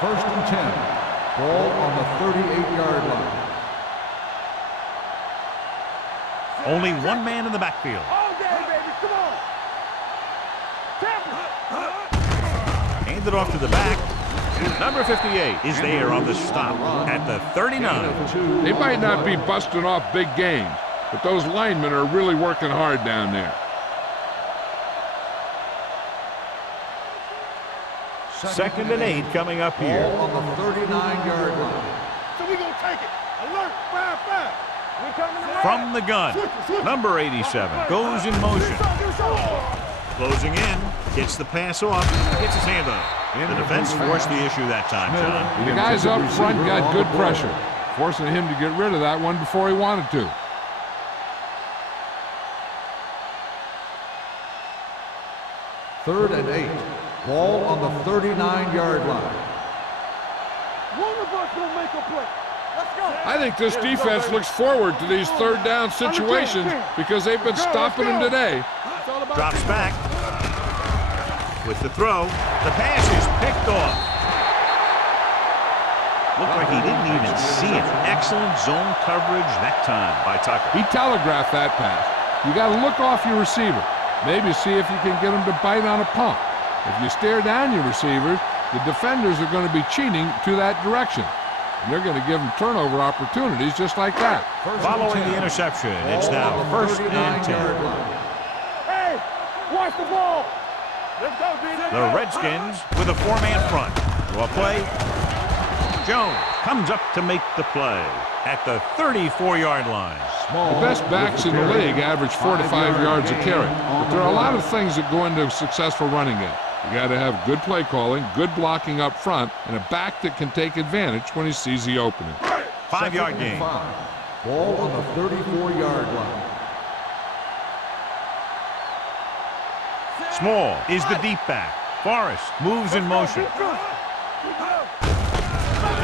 First and 10. Ball on the 38-yard line. Only one man in the backfield. All day, baby. Come on. Hand it off to the back. Number 58 is there on the stop at the 39. They might not be busting off big games, but those linemen are really working hard down there. Second and 8 coming up here. Ball on the 39-yard line. So we gonna take it. Alert. 5-5. We coming to From the gun, number 87 goes in motion. Closing in, gets the pass off, gets his hand up. The defense forced the issue that time, John. The guys up front got good pressure, forcing him to get rid of that one before he wanted to. Third and 8. Ball on the 39-yard line. One of us gonna make a play. Let's go. I think this defense looks forward to these third down situations because they've been stopping them today. Drops back with the throw. The pass is picked off. Looked like he didn't even see it. Excellent zone coverage that time by Tucker. He telegraphed that pass. You got to look off your receiver. Maybe see if you can get him to bite on a pump. If you stare down your receivers, the defenders are going to be cheating to that direction. And they're going to give them turnover opportunities just like that. Following the interception, it's now 1st and 10. Hey, watch the ball. Let's go, D-Day. The Redskins with a 4-man front. Well play. Jones comes up to make the play at the 34-yard line. The best backs in the league average 4 to 5 yards a carry. But there are a lot of things that go into a successful running game. You got to have good play calling, good blocking up front, and a back that can take advantage when he sees the opening. 5-yard gain. Ball on the 34-yard line. Small is the deep back. Forrest moves in motion.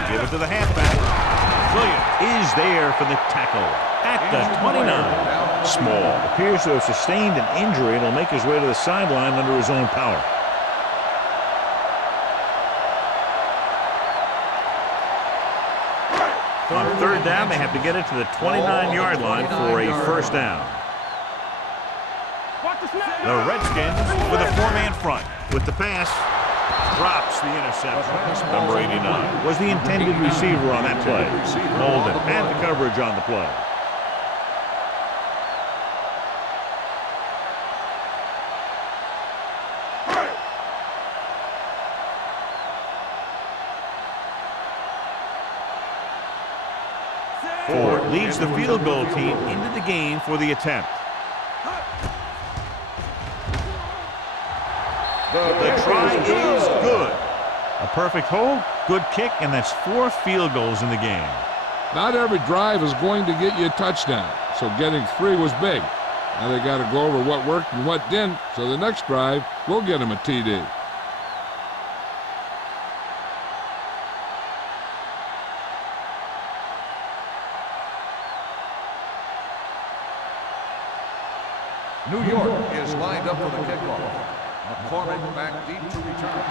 Give it to the halfback. Williams is there for the tackle at the 29. Small appears to have sustained an injury and will make his way to the sideline under his own power. On third down, they have to get it to the 29-yard line for a first down. The Redskins with a four-man front. With the pass, drops the interception. Number 89 was the intended receiver on that play. Holden had the coverage on the play. Ford leads the field goal team into the game for the attempt. The try is good. A perfect hold, good kick, and that's 4 field goals in the game. Not every drive is going to get you a touchdown, so getting 3 was big. Now they got to go over what worked and what didn't, so the next drive will get them a TD. New York is lined up for the kickoff. McCormick back deep to return.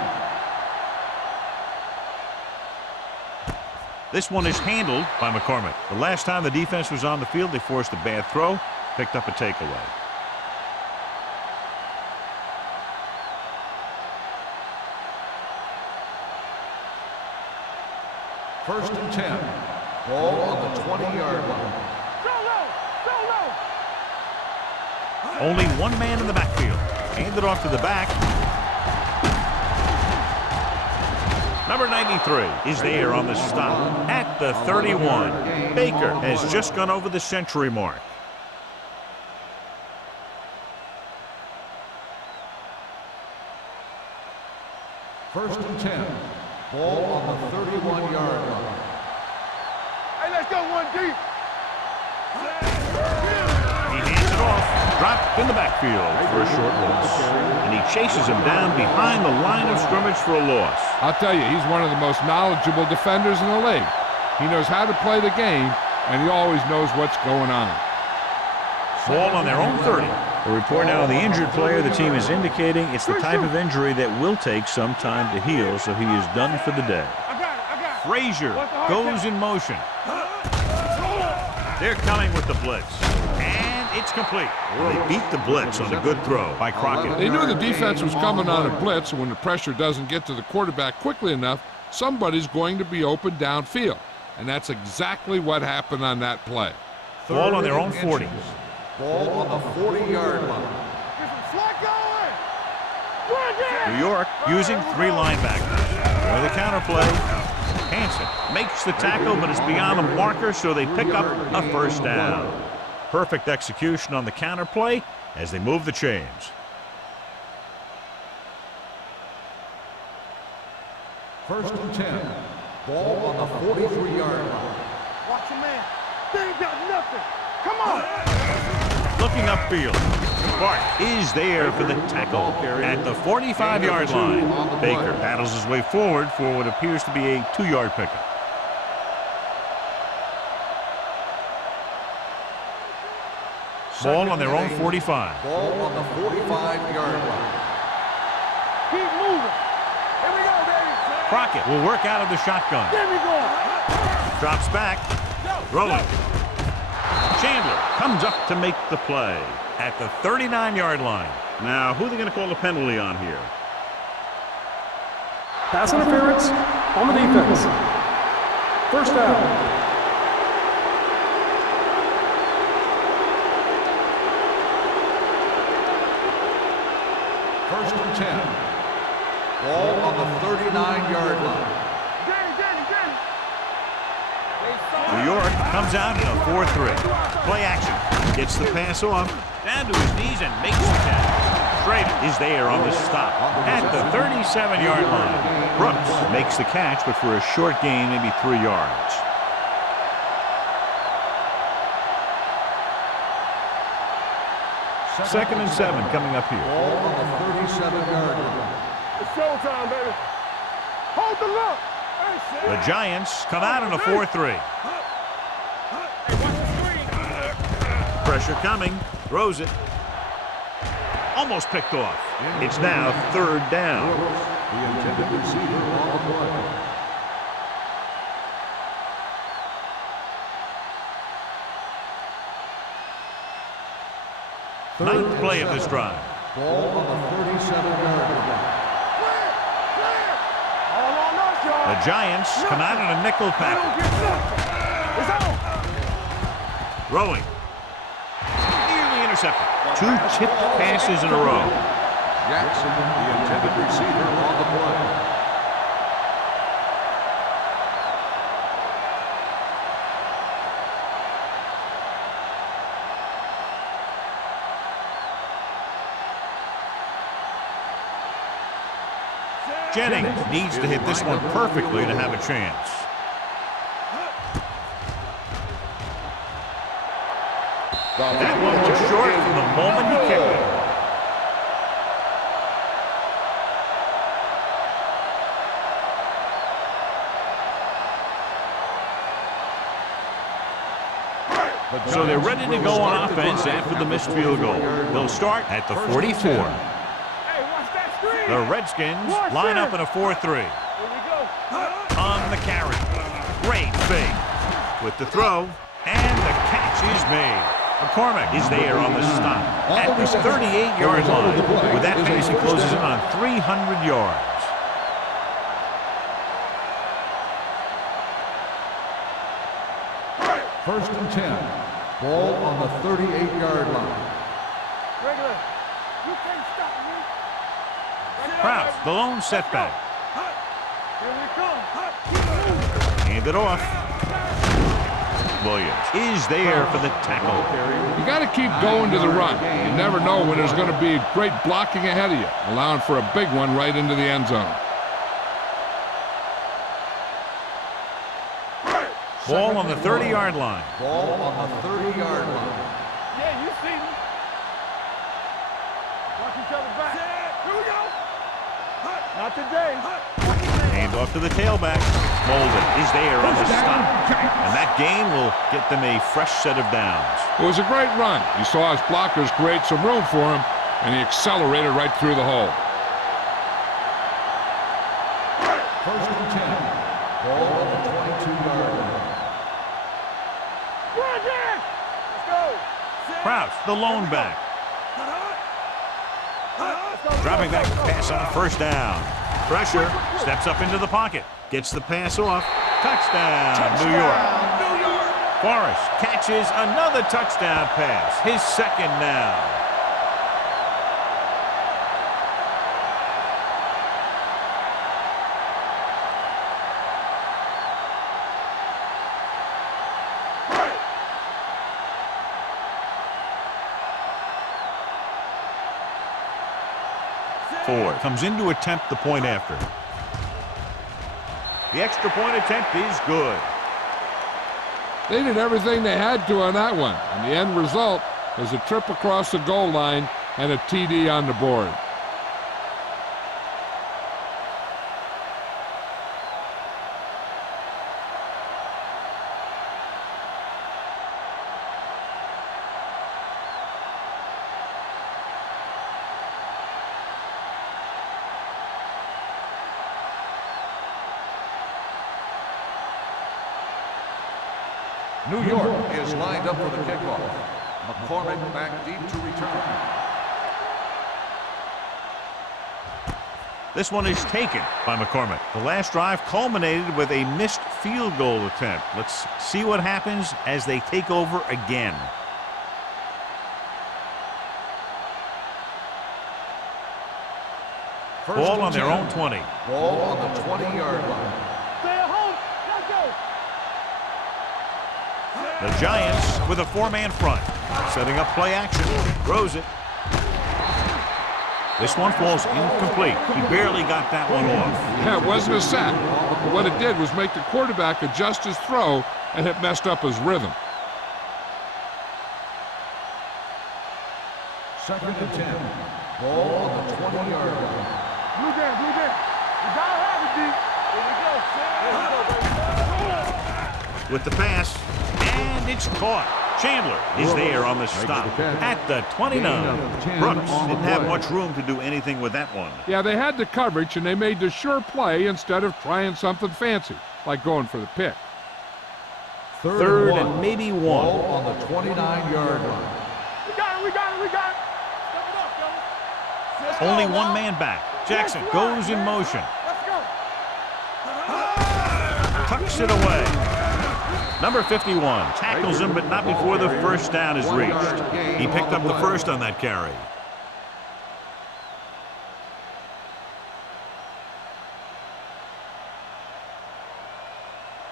This one is handled by McCormick. The last time the defense was on the field, they forced a bad throw, picked up a takeaway. First and 10. Ball on the 20-yard line. Only one man in the backfield. Handed off to the back. Number 93 is there on the stop at the 31. Baker has just gone over the century mark. First and 10. Ball on the 31-yard line. Hey, let's go one deep. He hands it off. Dropped in the backfield for a short loss. And he chases him down behind the line of scrimmage for a loss. I'll tell you, he's one of the most knowledgeable defenders in the league. He knows how to play the game, and he always knows what's going on. Ball on their own 30. A report now on the injured player. The team is indicating it's the type of injury that will take some time to heal, so he is done for the day. Frazier goes in motion. They're coming with the blitz. And it's complete. They beat the blitz on a good throw by Crockett. They knew the defense was coming on a blitz, and when the pressure doesn't get to the quarterback quickly enough, somebody's going to be open downfield. And that's exactly what happened on that play. Ball on their own 40. Ball on the 40-yard line. New York using 3 linebackers. For the counterplay, Hansen makes the tackle, but it's beyond the marker, so they pick up a first down. Perfect execution on the counterplay as they move the chains. First and 10. Ball on the 43-yard line. Watch your man. They ain't got nothing. Come on. Looking upfield. Clark is there for the tackle at the 45-yard line. Baker battles his way forward for what appears to be a 2-yard pickup. Ball on their own 45. Ball on the 45-yard line. Keep moving. Here we go, baby. Crockett will work out of the shotgun. There we go. Drops back. Rolling. Chandler comes up to make the play at the 39-yard line. Now, who are they going to call the penalty on here? Pass interference on the defense. First down. First and 10. Ball on the 39-yard line. New York comes out in a 4-3. Play action. Gets the pass off. Down to his knees and makes the catch. Schrader is there on the stop at the 37-yard line. Brooks makes the catch, but for a short gain, maybe 3 yards. Second and 7 coming up here. Ball on the 37-yard line. It's showtime, baby. Hold the look. The Giants come out in a 4-3. Pressure coming. Throws it. Almost picked off. It's now 3rd down. The intended receiver on the play. Ninth play of this drive. Ball on the 37-yard line. The Giants come out in a nickel package. Throwing. Nearly intercepted. 2 tipped passes in a row. Jackson, the intended receiver on the play. Jennings needs to hit this one perfectly to have a chance. That one was short from the moment he kicked it. So they're ready to go on offense after the missed field goal. They'll start at the 44. The Redskins line up in a 4-3. On the carry. Great fake. With the throw. And the catch is made. McCormick is there on the stop at this 38-yard line. With that pass, he closes in on 300 yards. First and 10. Ball on the 38-yard line. Regular, you can't stop me. Krause, the lone setback. Here we come. Hand it off. Williams is there for the tackle. You got to keep going to the run. You never know when there's going to be great blocking ahead of you, allowing for a big one right into the end zone. Ball on the 30-yard line. Ball on the 30-yard line. Yeah, you see me. Watch each other back. Here we go. Not today. Hand off to the tailback. Molden is there on the stop. And that gain will get them a fresh set of downs. It was a great run. He saw his blockers create some room for him, and he accelerated right through the hole. First and 10. Ball on the 22-yard line. Let's go. Krause, the lone back. Dropping back to pass on first down. Pressure. Steps up into the pocket. Gets the pass off. Touchdown, New York. Forrest catches another touchdown pass. His second now. Ford comes in to attempt the point after. The extra point attempt is good. They did everything they had to on that one, and the end result was a trip across the goal line and a TD on the board. New York is lined up for the kickoff. McCormick back deep to return. This one is taken by McCormick. The last drive culminated with a missed field goal attempt. Let's see what happens as they take over again. Ball on their own 20. Ball on the 20-yard line. Stay at home. Let's go. The Giants with a 4-man front. Setting up play action. Throws it. This one falls incomplete. He barely got that one off. Yeah, it wasn't a sack, but what it did was make the quarterback adjust his throw, and it messed up his rhythm. 2nd and 10. Ball on the 20-yard line. Blue game, blue game. You gotta have it, D. Here we go, Sam. With the pass, and it's caught. Chandler is there on the stop at the 29. Brooks didn't have much room to do anything with that one. Yeah, they had the coverage, and they made the sure play instead of trying something fancy, like going for the pick. Third and maybe one. Ball on the 29-yard line. We got it, we got it, we got it. Step it up, fellas. Only one man back. Jackson goes in motion. Let's go. Tucks it away. Number 51 tackles him, but not before the first down is reached. He picked up the first on that carry.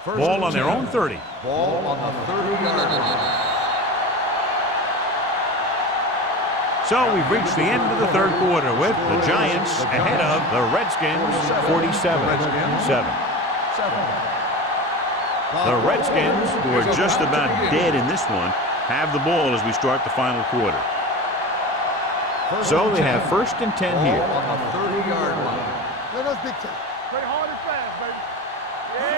Ball on their own 30. Ball on the 30-yard line. So we've reached the end of the third quarter with the Giants ahead of the Redskins 47-7. The Redskins, who are just about dead in this one, have the ball as we start the final quarter. So they have 1st and 10 here. Ball on the 30-yard line. Let us dictate. Play hard and fast, baby.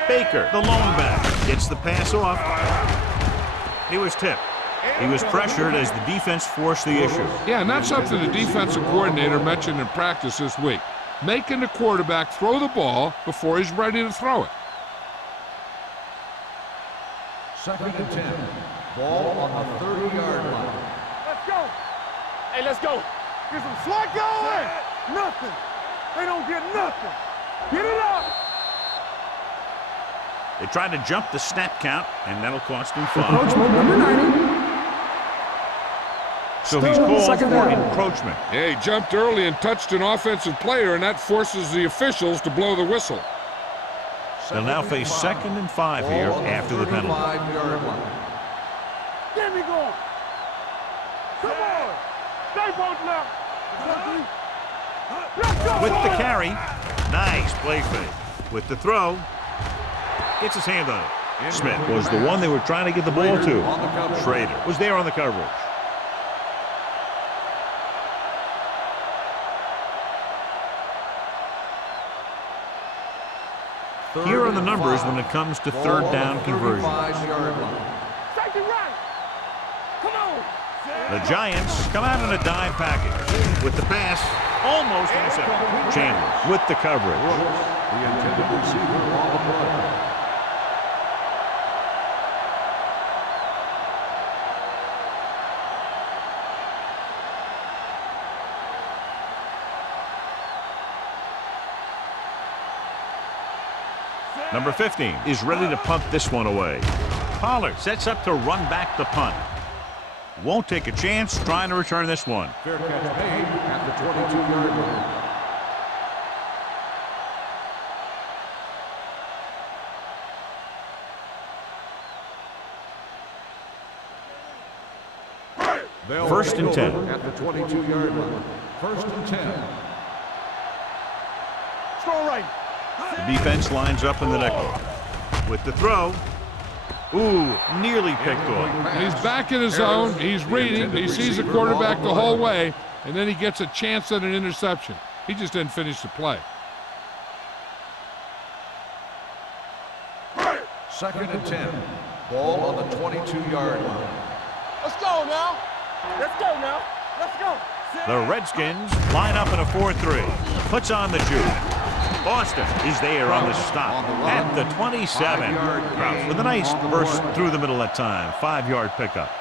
Baker, the lone back, gets the pass off. He was tipped. He was pressured as the defense forced the issue. Yeah, and that's something the defensive coordinator mentioned in practice this week. Making the quarterback throw the ball before he's ready to throw it. 2nd and 10. Ball on the 30-yard line. Let's go. Hey, let's go. Get some slot going. Nothing. They don't get nothing. Get it up. They tried to jump the snap count, and that'll cost him 5. Encroachment, number 90. So he's Still called second for down. encroachment. Yeah, he jumped early and touched an offensive player, and that forces the officials to blow the whistle. They'll now face 2nd and 5 here after the penalty. 35-yard line. Get me going. Come on. Stay both left. Let's go. With the carry, nice play fake. With the throw, gets his hand on it. Smith was the one they were trying to get the ball to. Schrader was there on the coverage. Here are the numbers when it comes to third down conversions. 35-yard line. Take it right. Come on. The Giants come out in a dime package. With the pass, almost intercepted. Chandler with the coverage. The intended receiver on the play. Number 15 is ready to punt this one away. Pollard sets up to run back the punt. Won't take a chance trying to return this one. Fair catch made at the 22-yard line. First and 10. At the 22-yard line. 1st and 10. Strong right. The defense lines up in the nickel. With the throw, ooh, nearly picked off. He's back in his zone. He's reading. He sees the quarterback the whole way, and then he gets a chance at an interception. He just didn't finish the play. 2nd and 10. Ball on the 22-yard line. Let's go now. Let's go now. Let's go. The Redskins line up in a 4-3. Puts on the juke. Boston is there on the stop at the 27. Krause with a nice burst through the middle that time. 5-yard pickup.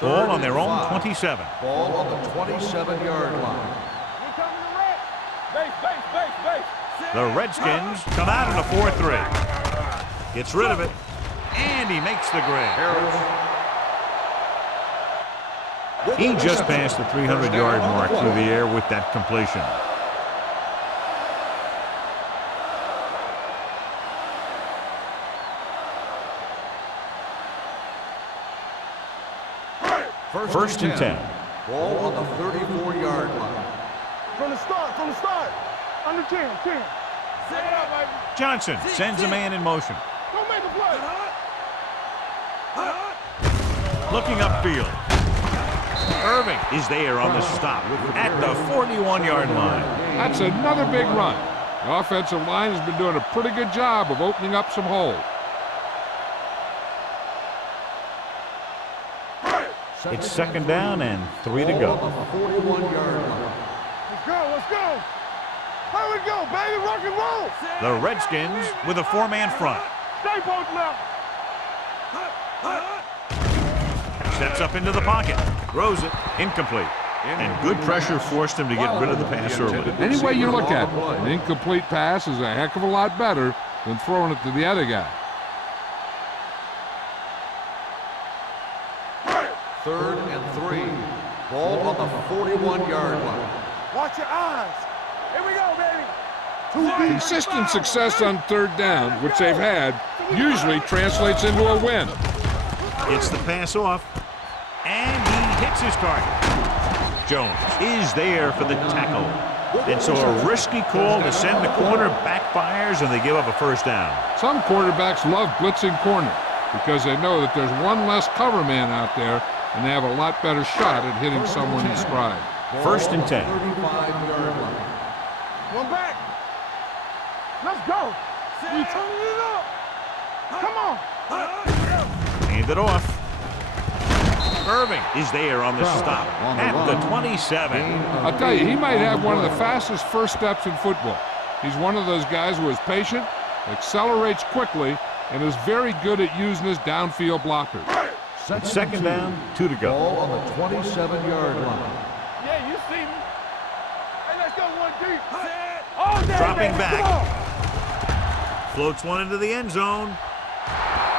Ball on their own 27. Ball on the 27-yard line. We coming to red. Base, base, base, base. The Redskins come out in a 4-3. Gets rid of it, and he makes the grab. He just passed the 300-yard mark through the air with that completion. First and 10. Ball on the 34-yard line. From the start. Under 10. Set it up, baby. Johnson sends a man in motion. Don't make a play. Looking upfield. Irving is there on the stop at the 41-yard line. That's another big run. The offensive line has been doing a pretty good job of opening up some holes. It's second down and 3 to go. Ball on the 41-yard line. Let's go. Here we go, baby. Rock and roll. The Redskins with a 4-man front. Stay posted up. Steps up into the pocket. Throws it. Incomplete. And good pressure forced him to get rid of the pass early. Any way you look at it, an incomplete pass is a heck of a lot better than throwing it to the other guy. Third and 3. Ball on the 41-yard line. Watch your eyes. Here we go, baby. Consistent success on third down, which they've had, usually translates into a win. Gets the pass off. And he hits his target. Jones is there for the tackle. And so a risky call to send the corner backfires, and they give up a first down. Some quarterbacks love blitzing corner because they know that there's one less cover man out there, and they have a lot better shot at hitting someone in stride. First and 10. 35-yard line. One back. Let's go. We turning it up. Come on. Hand it off. Irving is there on the stop at the 27. I'll tell you, he might have one of the fastest first steps in football. He's one of those guys who is patient, accelerates quickly, and is very good at using his downfield blockers. Second down, 2 to go. Ball on the 27-yard line. Yeah, you see me. Hey, let's go one deep. Oh, there, Dropping baby. back. Come on. Floats one into the end zone.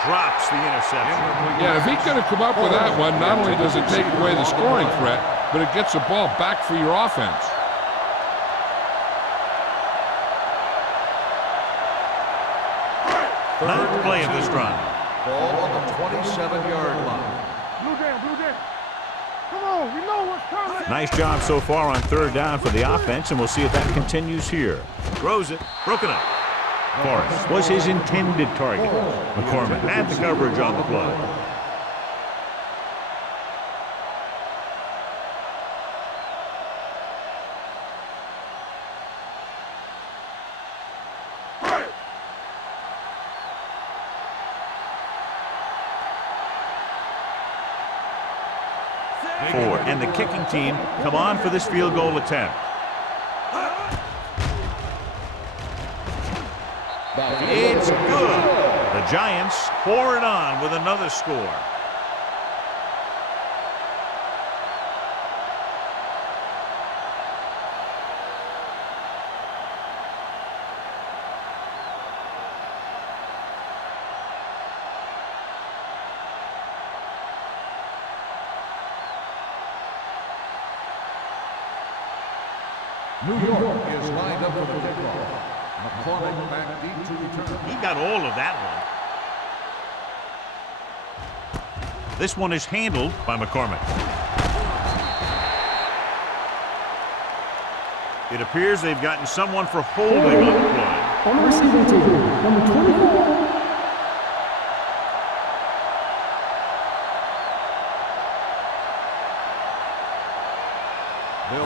Drops the interception. Yeah, if he could have come up with that one, not only does it take away the scoring threat, but it gets the ball back for your offense. Ninth play of this run. Ball on the 27-yard line. Blue down. Come on, we know what's coming. Nice job so far on third down for the offense, and we'll see if that continues here. Throws it. Broken up. Forrest was his intended target. McCormick had the coverage on the play. And the kicking team come on for this field goal attempt. It's good. The Giants pour it on with another score. New York is lined up for the kickoff. McCormick back deep to return. He got all of that one. This one is handled by McCormick. It appears they've gotten someone for holding on the play. On the receiving team, number 24.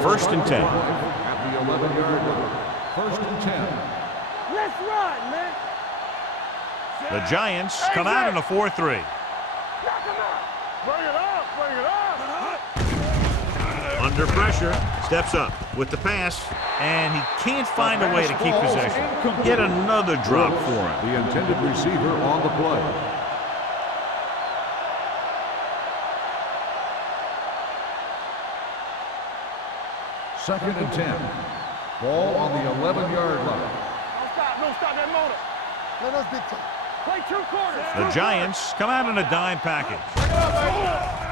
First and 10. At the 11-yard line. First and 10. Let's run, man. The Giants come out in a 4-3. Knock him out. Bring it up. Under pressure, steps up with the pass, and he can't find a way to keep possession. Yet another drop for him. The intended receiver on the play. Second and 10. Ball on the 11-yard line. Don't stop that motor. Let us dictate. Play 2 quarters. The Giants come out in a dime package.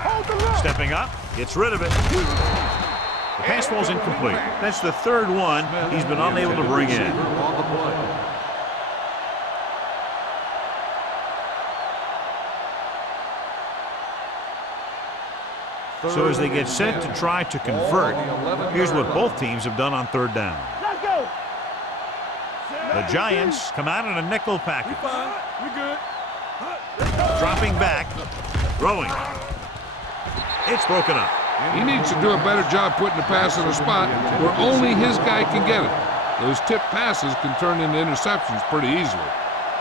Hold the look. Stepping up, gets rid of it. The pass ball's incomplete. That's the third one he's been unable to bring in. On the play. So as they get set to try to convert, here's what both teams have done on third down. Let's go. The Giants come out in a nickel package. We good. Dropping back, throwing. It's broken up. He needs to do a better job putting the pass in a spot where only his guy can get it. Those tip passes can turn into interceptions pretty easily.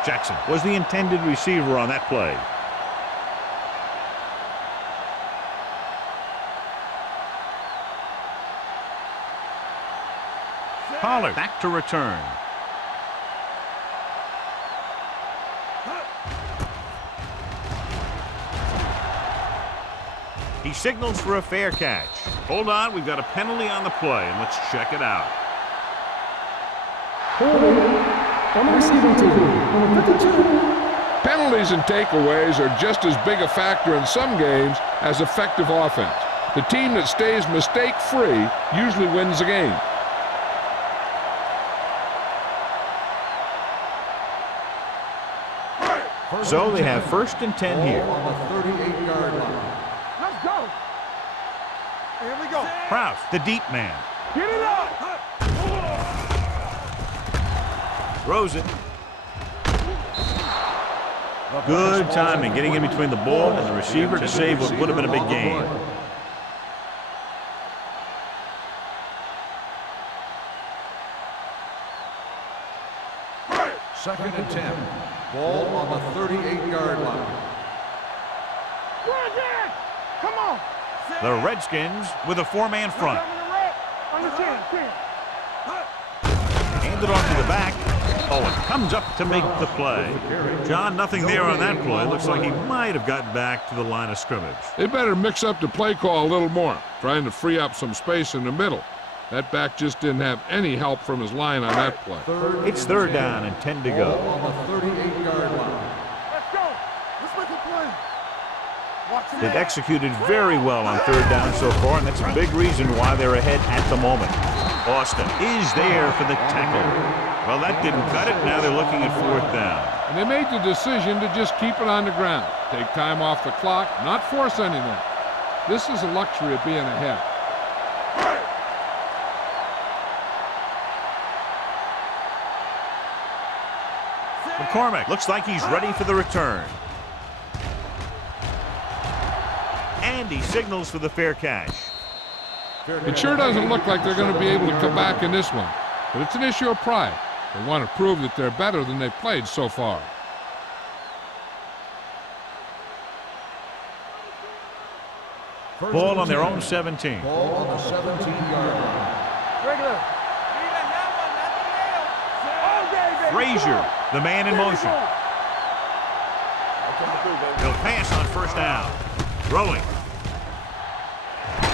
Jackson was the intended receiver on that play. Pollard back to return. He signals for a fair catch. Hold on, we've got a penalty on the play, and let's check it out. On the receiving team, number 52. Penalties and takeaways are just as big a factor in some games as effective offense. The team that stays mistake-free usually wins the game. So they have 1st and 10 here. On the 38-yard line. Let's go. Here we go. Prowse, the deep man. Get it up. Throws it. Good timing, getting in between the ball and the receiver to save what would have been a big gain. Second and 10. Ball on the 38-yard line. Run, Dad. Come on. The Redskins with a 4-man front. On the 10. Handed off to the back. Owen comes up to make the play. John, nothing there on that play. Looks like he might have gotten back to the line of scrimmage. They better mix up the play call a little more, trying to free up some space in the middle. That back just didn't have any help from his line on that play. It's 3rd down and 10 to go. On the 38-yard line. Let's go. Let's make a play. Watch They've executed very well on 3rd down so far, and that's a big reason why they're ahead at the moment. Austin is there for the tackle. Well, that didn't cut it. Now they're looking at 4th down. And they made the decision to just keep it on the ground. Take time off the clock, not force anything. This is the luxury of being ahead. McCormick looks like he's ready for the return. And he signals for the fair catch. It sure doesn't look like they're going to be able to come back in this one, but it's an issue of pride. They want to prove that they're better than they've played so far. Ball on their own 17. Ball on the 17-yard line. Regular. Frazier, the man in motion. He'll pass on 1st down. Throwing.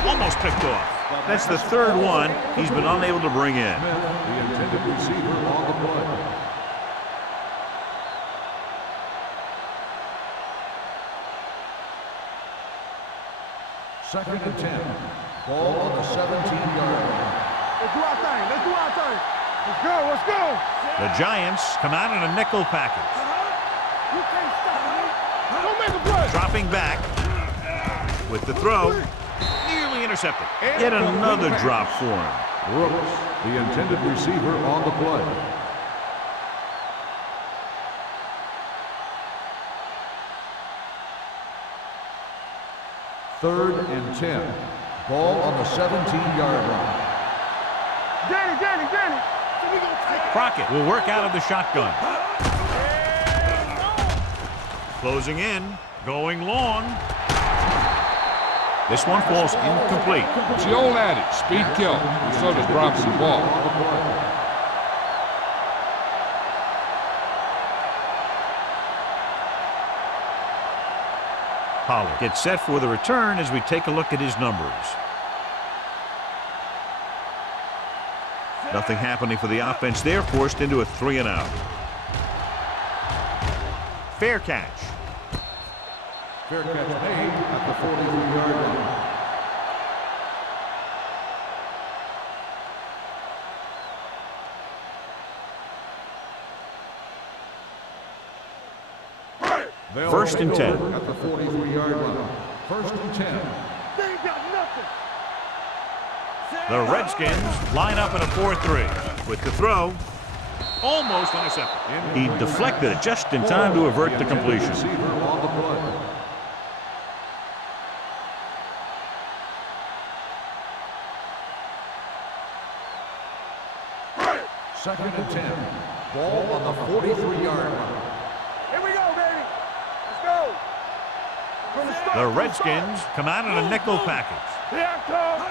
Almost picked off. That's the 3rd one he's been unable to bring in. The intended receiver on the play. Second and 10. Ball on the 17-yard line. Let's do our thing. Let's do our thing. Let's go. Let's go. The Giants come out in a nickel package. You can't stop me. Don't make a play. Dropping back with the throw. Nearly intercepted. Yet another drop for him. Brooks, the intended receiver on the play. Third and 10. Ball on the 17-yard line. Danny. Crockett will work out of the shotgun. Closing in, going long. This one falls incomplete. It's the old adage, speed kills, and so does drops the ball. Pollard gets set for the return as we take a look at his numbers. Nothing happening for the offense there, forced into a 3-and-out. Fair catch. Fair catch made at the 43-yard line. First and 10. At the 43-yard line. First and 10. They ain't got The Redskins line up in a 4-3. With the throw, almost intercepted. He deflected it just in time to avert the completion. Second and 10. Ball on the 43-yard line. Here we go, baby. Let's go. The Redskins come out in a nickel package. Here I come.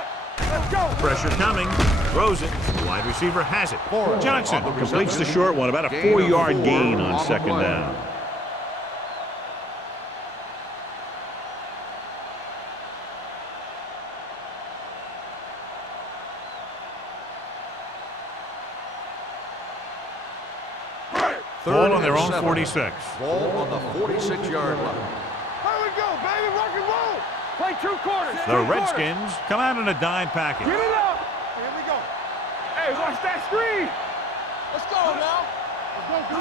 Let's go. Pressure coming. Throws it. The wide receiver has it. Johnson completes the short one. About a 4-yard gain on second down. Ball on their own 46. Ball on the 46-yard line. Here we go, baby. Rock and roll. Play 2 quarters. The Redskins come out in a dime package. Get it up. Here we go. Hey, watch that screen. Let's go now. Let's go,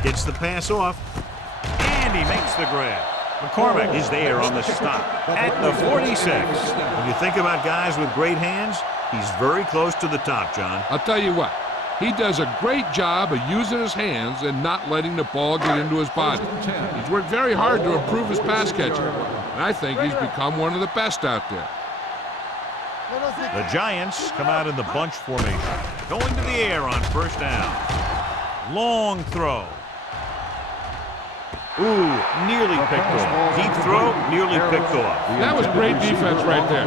dude. Gets the pass off. And he makes the grab. McCormick is there on the stop at the 46. When you think about guys with great hands, he's very close to the top, John. I'll tell you what. He does a great job of using his hands and not letting the ball get into his body. He's worked very hard to improve his pass catching, and I think he's become one of the best out there. The Giants come out in the bunch formation. Going to the air on first down. Long throw. Ooh, nearly picked off. Deep throw, nearly picked off. That was great defense right there.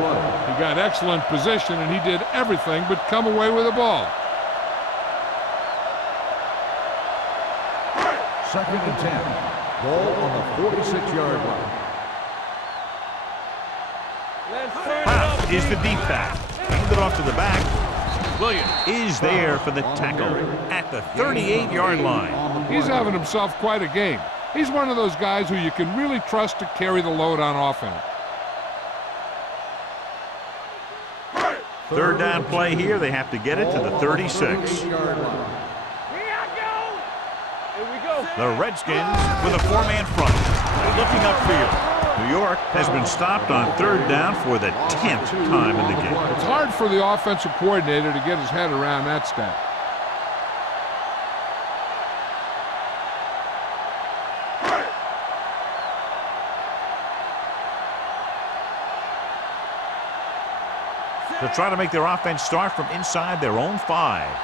He got excellent position, and he did everything but come away with the ball. Second and 10. Ball on the 46-yard line. Wow, is the deep pass. Hand it off to the back. Williams is there for the tackle at the 38-yard line. He's having himself quite a game. He's one of those guys who you can really trust to carry the load on offense. Third down play here. They have to get it to the 36. The Redskins with a 4-man front. Looking upfield. New York has been stopped on third down for the 10th time in the game. It's hard for the offensive coordinator to get his head around that stat. They'll try to make their offense start from inside their own 5.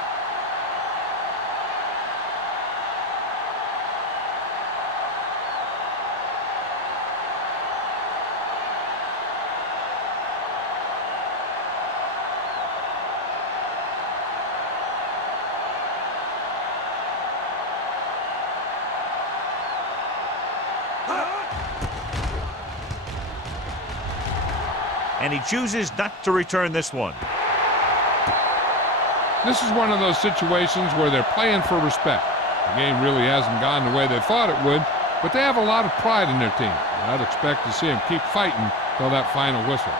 And he chooses not to return this one. This is one of those situations where they're playing for respect. The game really hasn't gone the way they thought it would, but they have a lot of pride in their team. I'd expect to see them keep fighting till that final whistle.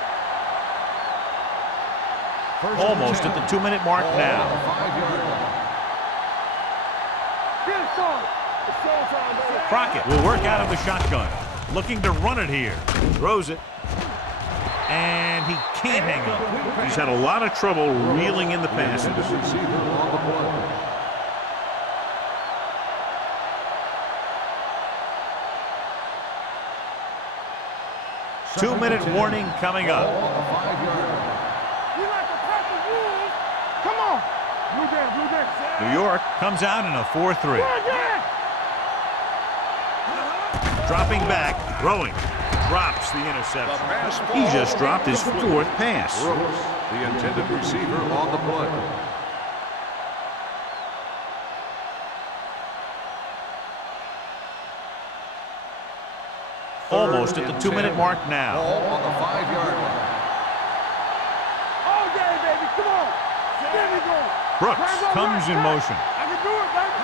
Almost at the 2-minute mark now. Crockett will work out of the shotgun. Looking to run it here. Throws it. And he can't hang on. He's had a lot of trouble reeling in the passes. 2-minute warning coming up. Come on. New York comes out in a 4-3. Dropping back, throwing. Drops the interception. He just dropped his 4th pass. The intended receiver on the play. Almost at the 2-minute mark now. Ball on the 5-yard line. All day, baby. Come on. There we go. Brooks comes in motion. I can do it, baby.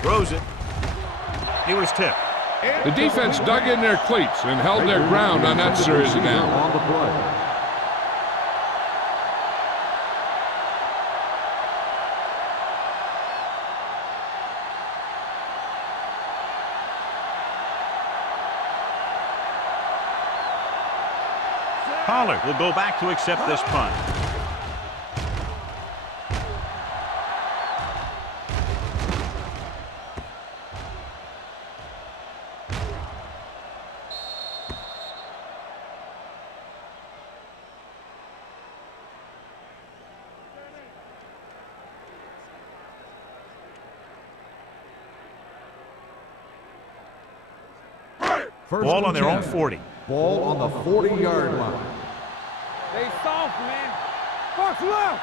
Throws it. He was tipped. The defense dug in their cleats and held their ground on that series of downs. On the play. Pollard will go back to accept this punt. Ball on their own 40. Ball on the 40-yard line. They soft, man. Box left.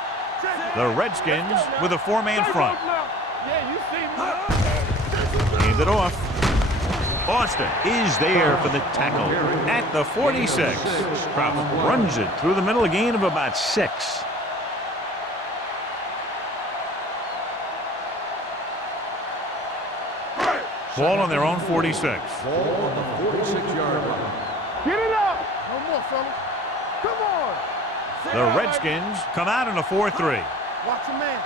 The Redskins with a four-man front. Yeah, you see me. Hand it off. Boston is there for the tackle at the 46. Kraft runs it through the middle, a gain of about 6. Ball on their own 46. Ball on the 46-yard line. Get it up. No more, fella. Come on. The Redskins come out in a 4-3. Watch your man.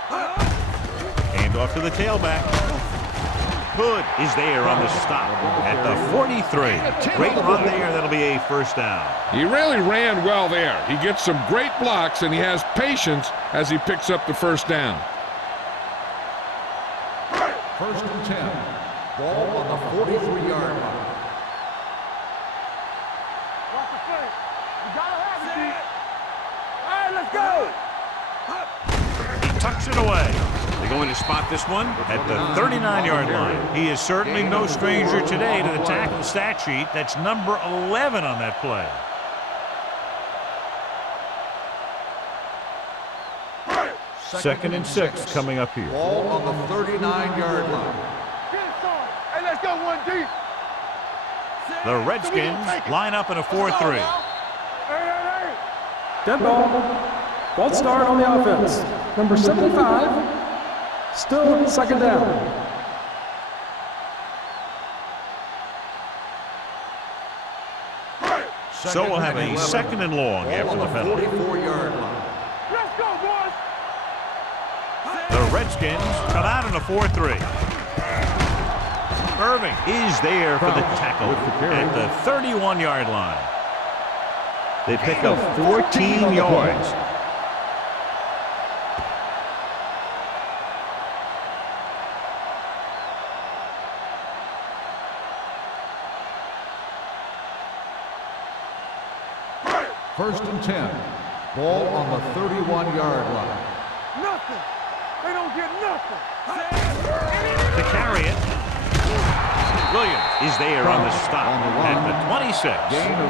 Hand off to the tailback. Hood is there on the stop at the 43. Great run there. That'll be a first down. He really ran well there. He gets some great blocks, and he has patience as he picks up the first down. 1st and 10. Ball on the 43-yard line. Watch the play. You gotta have it, D. All right, let's go. He tucks it away. They're going to spot this one at the 39-yard line. He is certainly no stranger today to the tackle stat sheet. That's number 11 on that play. Second and 6 coming up here. Ball on the 39-yard line. Hey, let's go, 1D. The Redskins line up in a 4-3. Hey. Dead ball. False start on the offense. Number 75. Still second down. So we'll have a second and long after the penalty. 44-yard line. Let's go, boys. The Redskins come out in a 4-3. Irving is there for the tackle at the 31-yard line. They pick up 14 yards. First and 10. Ball on the 31-yard line. Nothing. They don't get nothing. To carry it, Williams is there on the stop at the 26.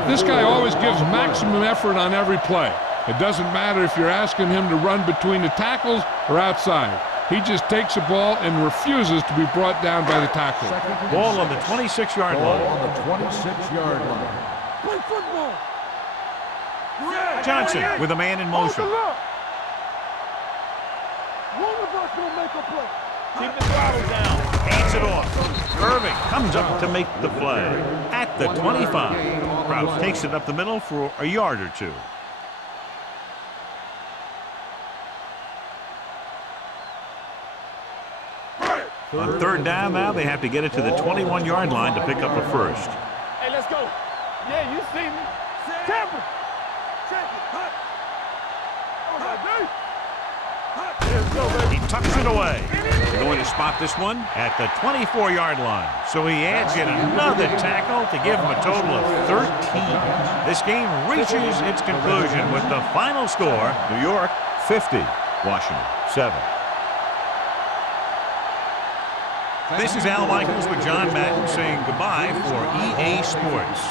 This guy always gives maximum effort on every play. It doesn't matter if you're asking him to run between the tackles or outside. He just takes the ball and refuses to be brought down by the tackle. Ball on the 26-yard Ball line. on the 26-yard line. Play football. Johnson with a man in motion. One of us will make a play. Keep the throttle down. Hands it off. Irving comes up to make the play at the 25. Kraut takes it up the middle for a yard or two. On third down now, they have to get it to the 21-yard line to pick up a first. Hey, let's go. Yeah, you see me. Tampa. Check it. He tucks it away. They're going to spot this one at the 24-yard line. So he adds yet another tackle to give him a total of 13. This game reaches its conclusion with the final score, New York 50, Washington 7. This is Al Michaels with John Madden saying goodbye for EA Sports.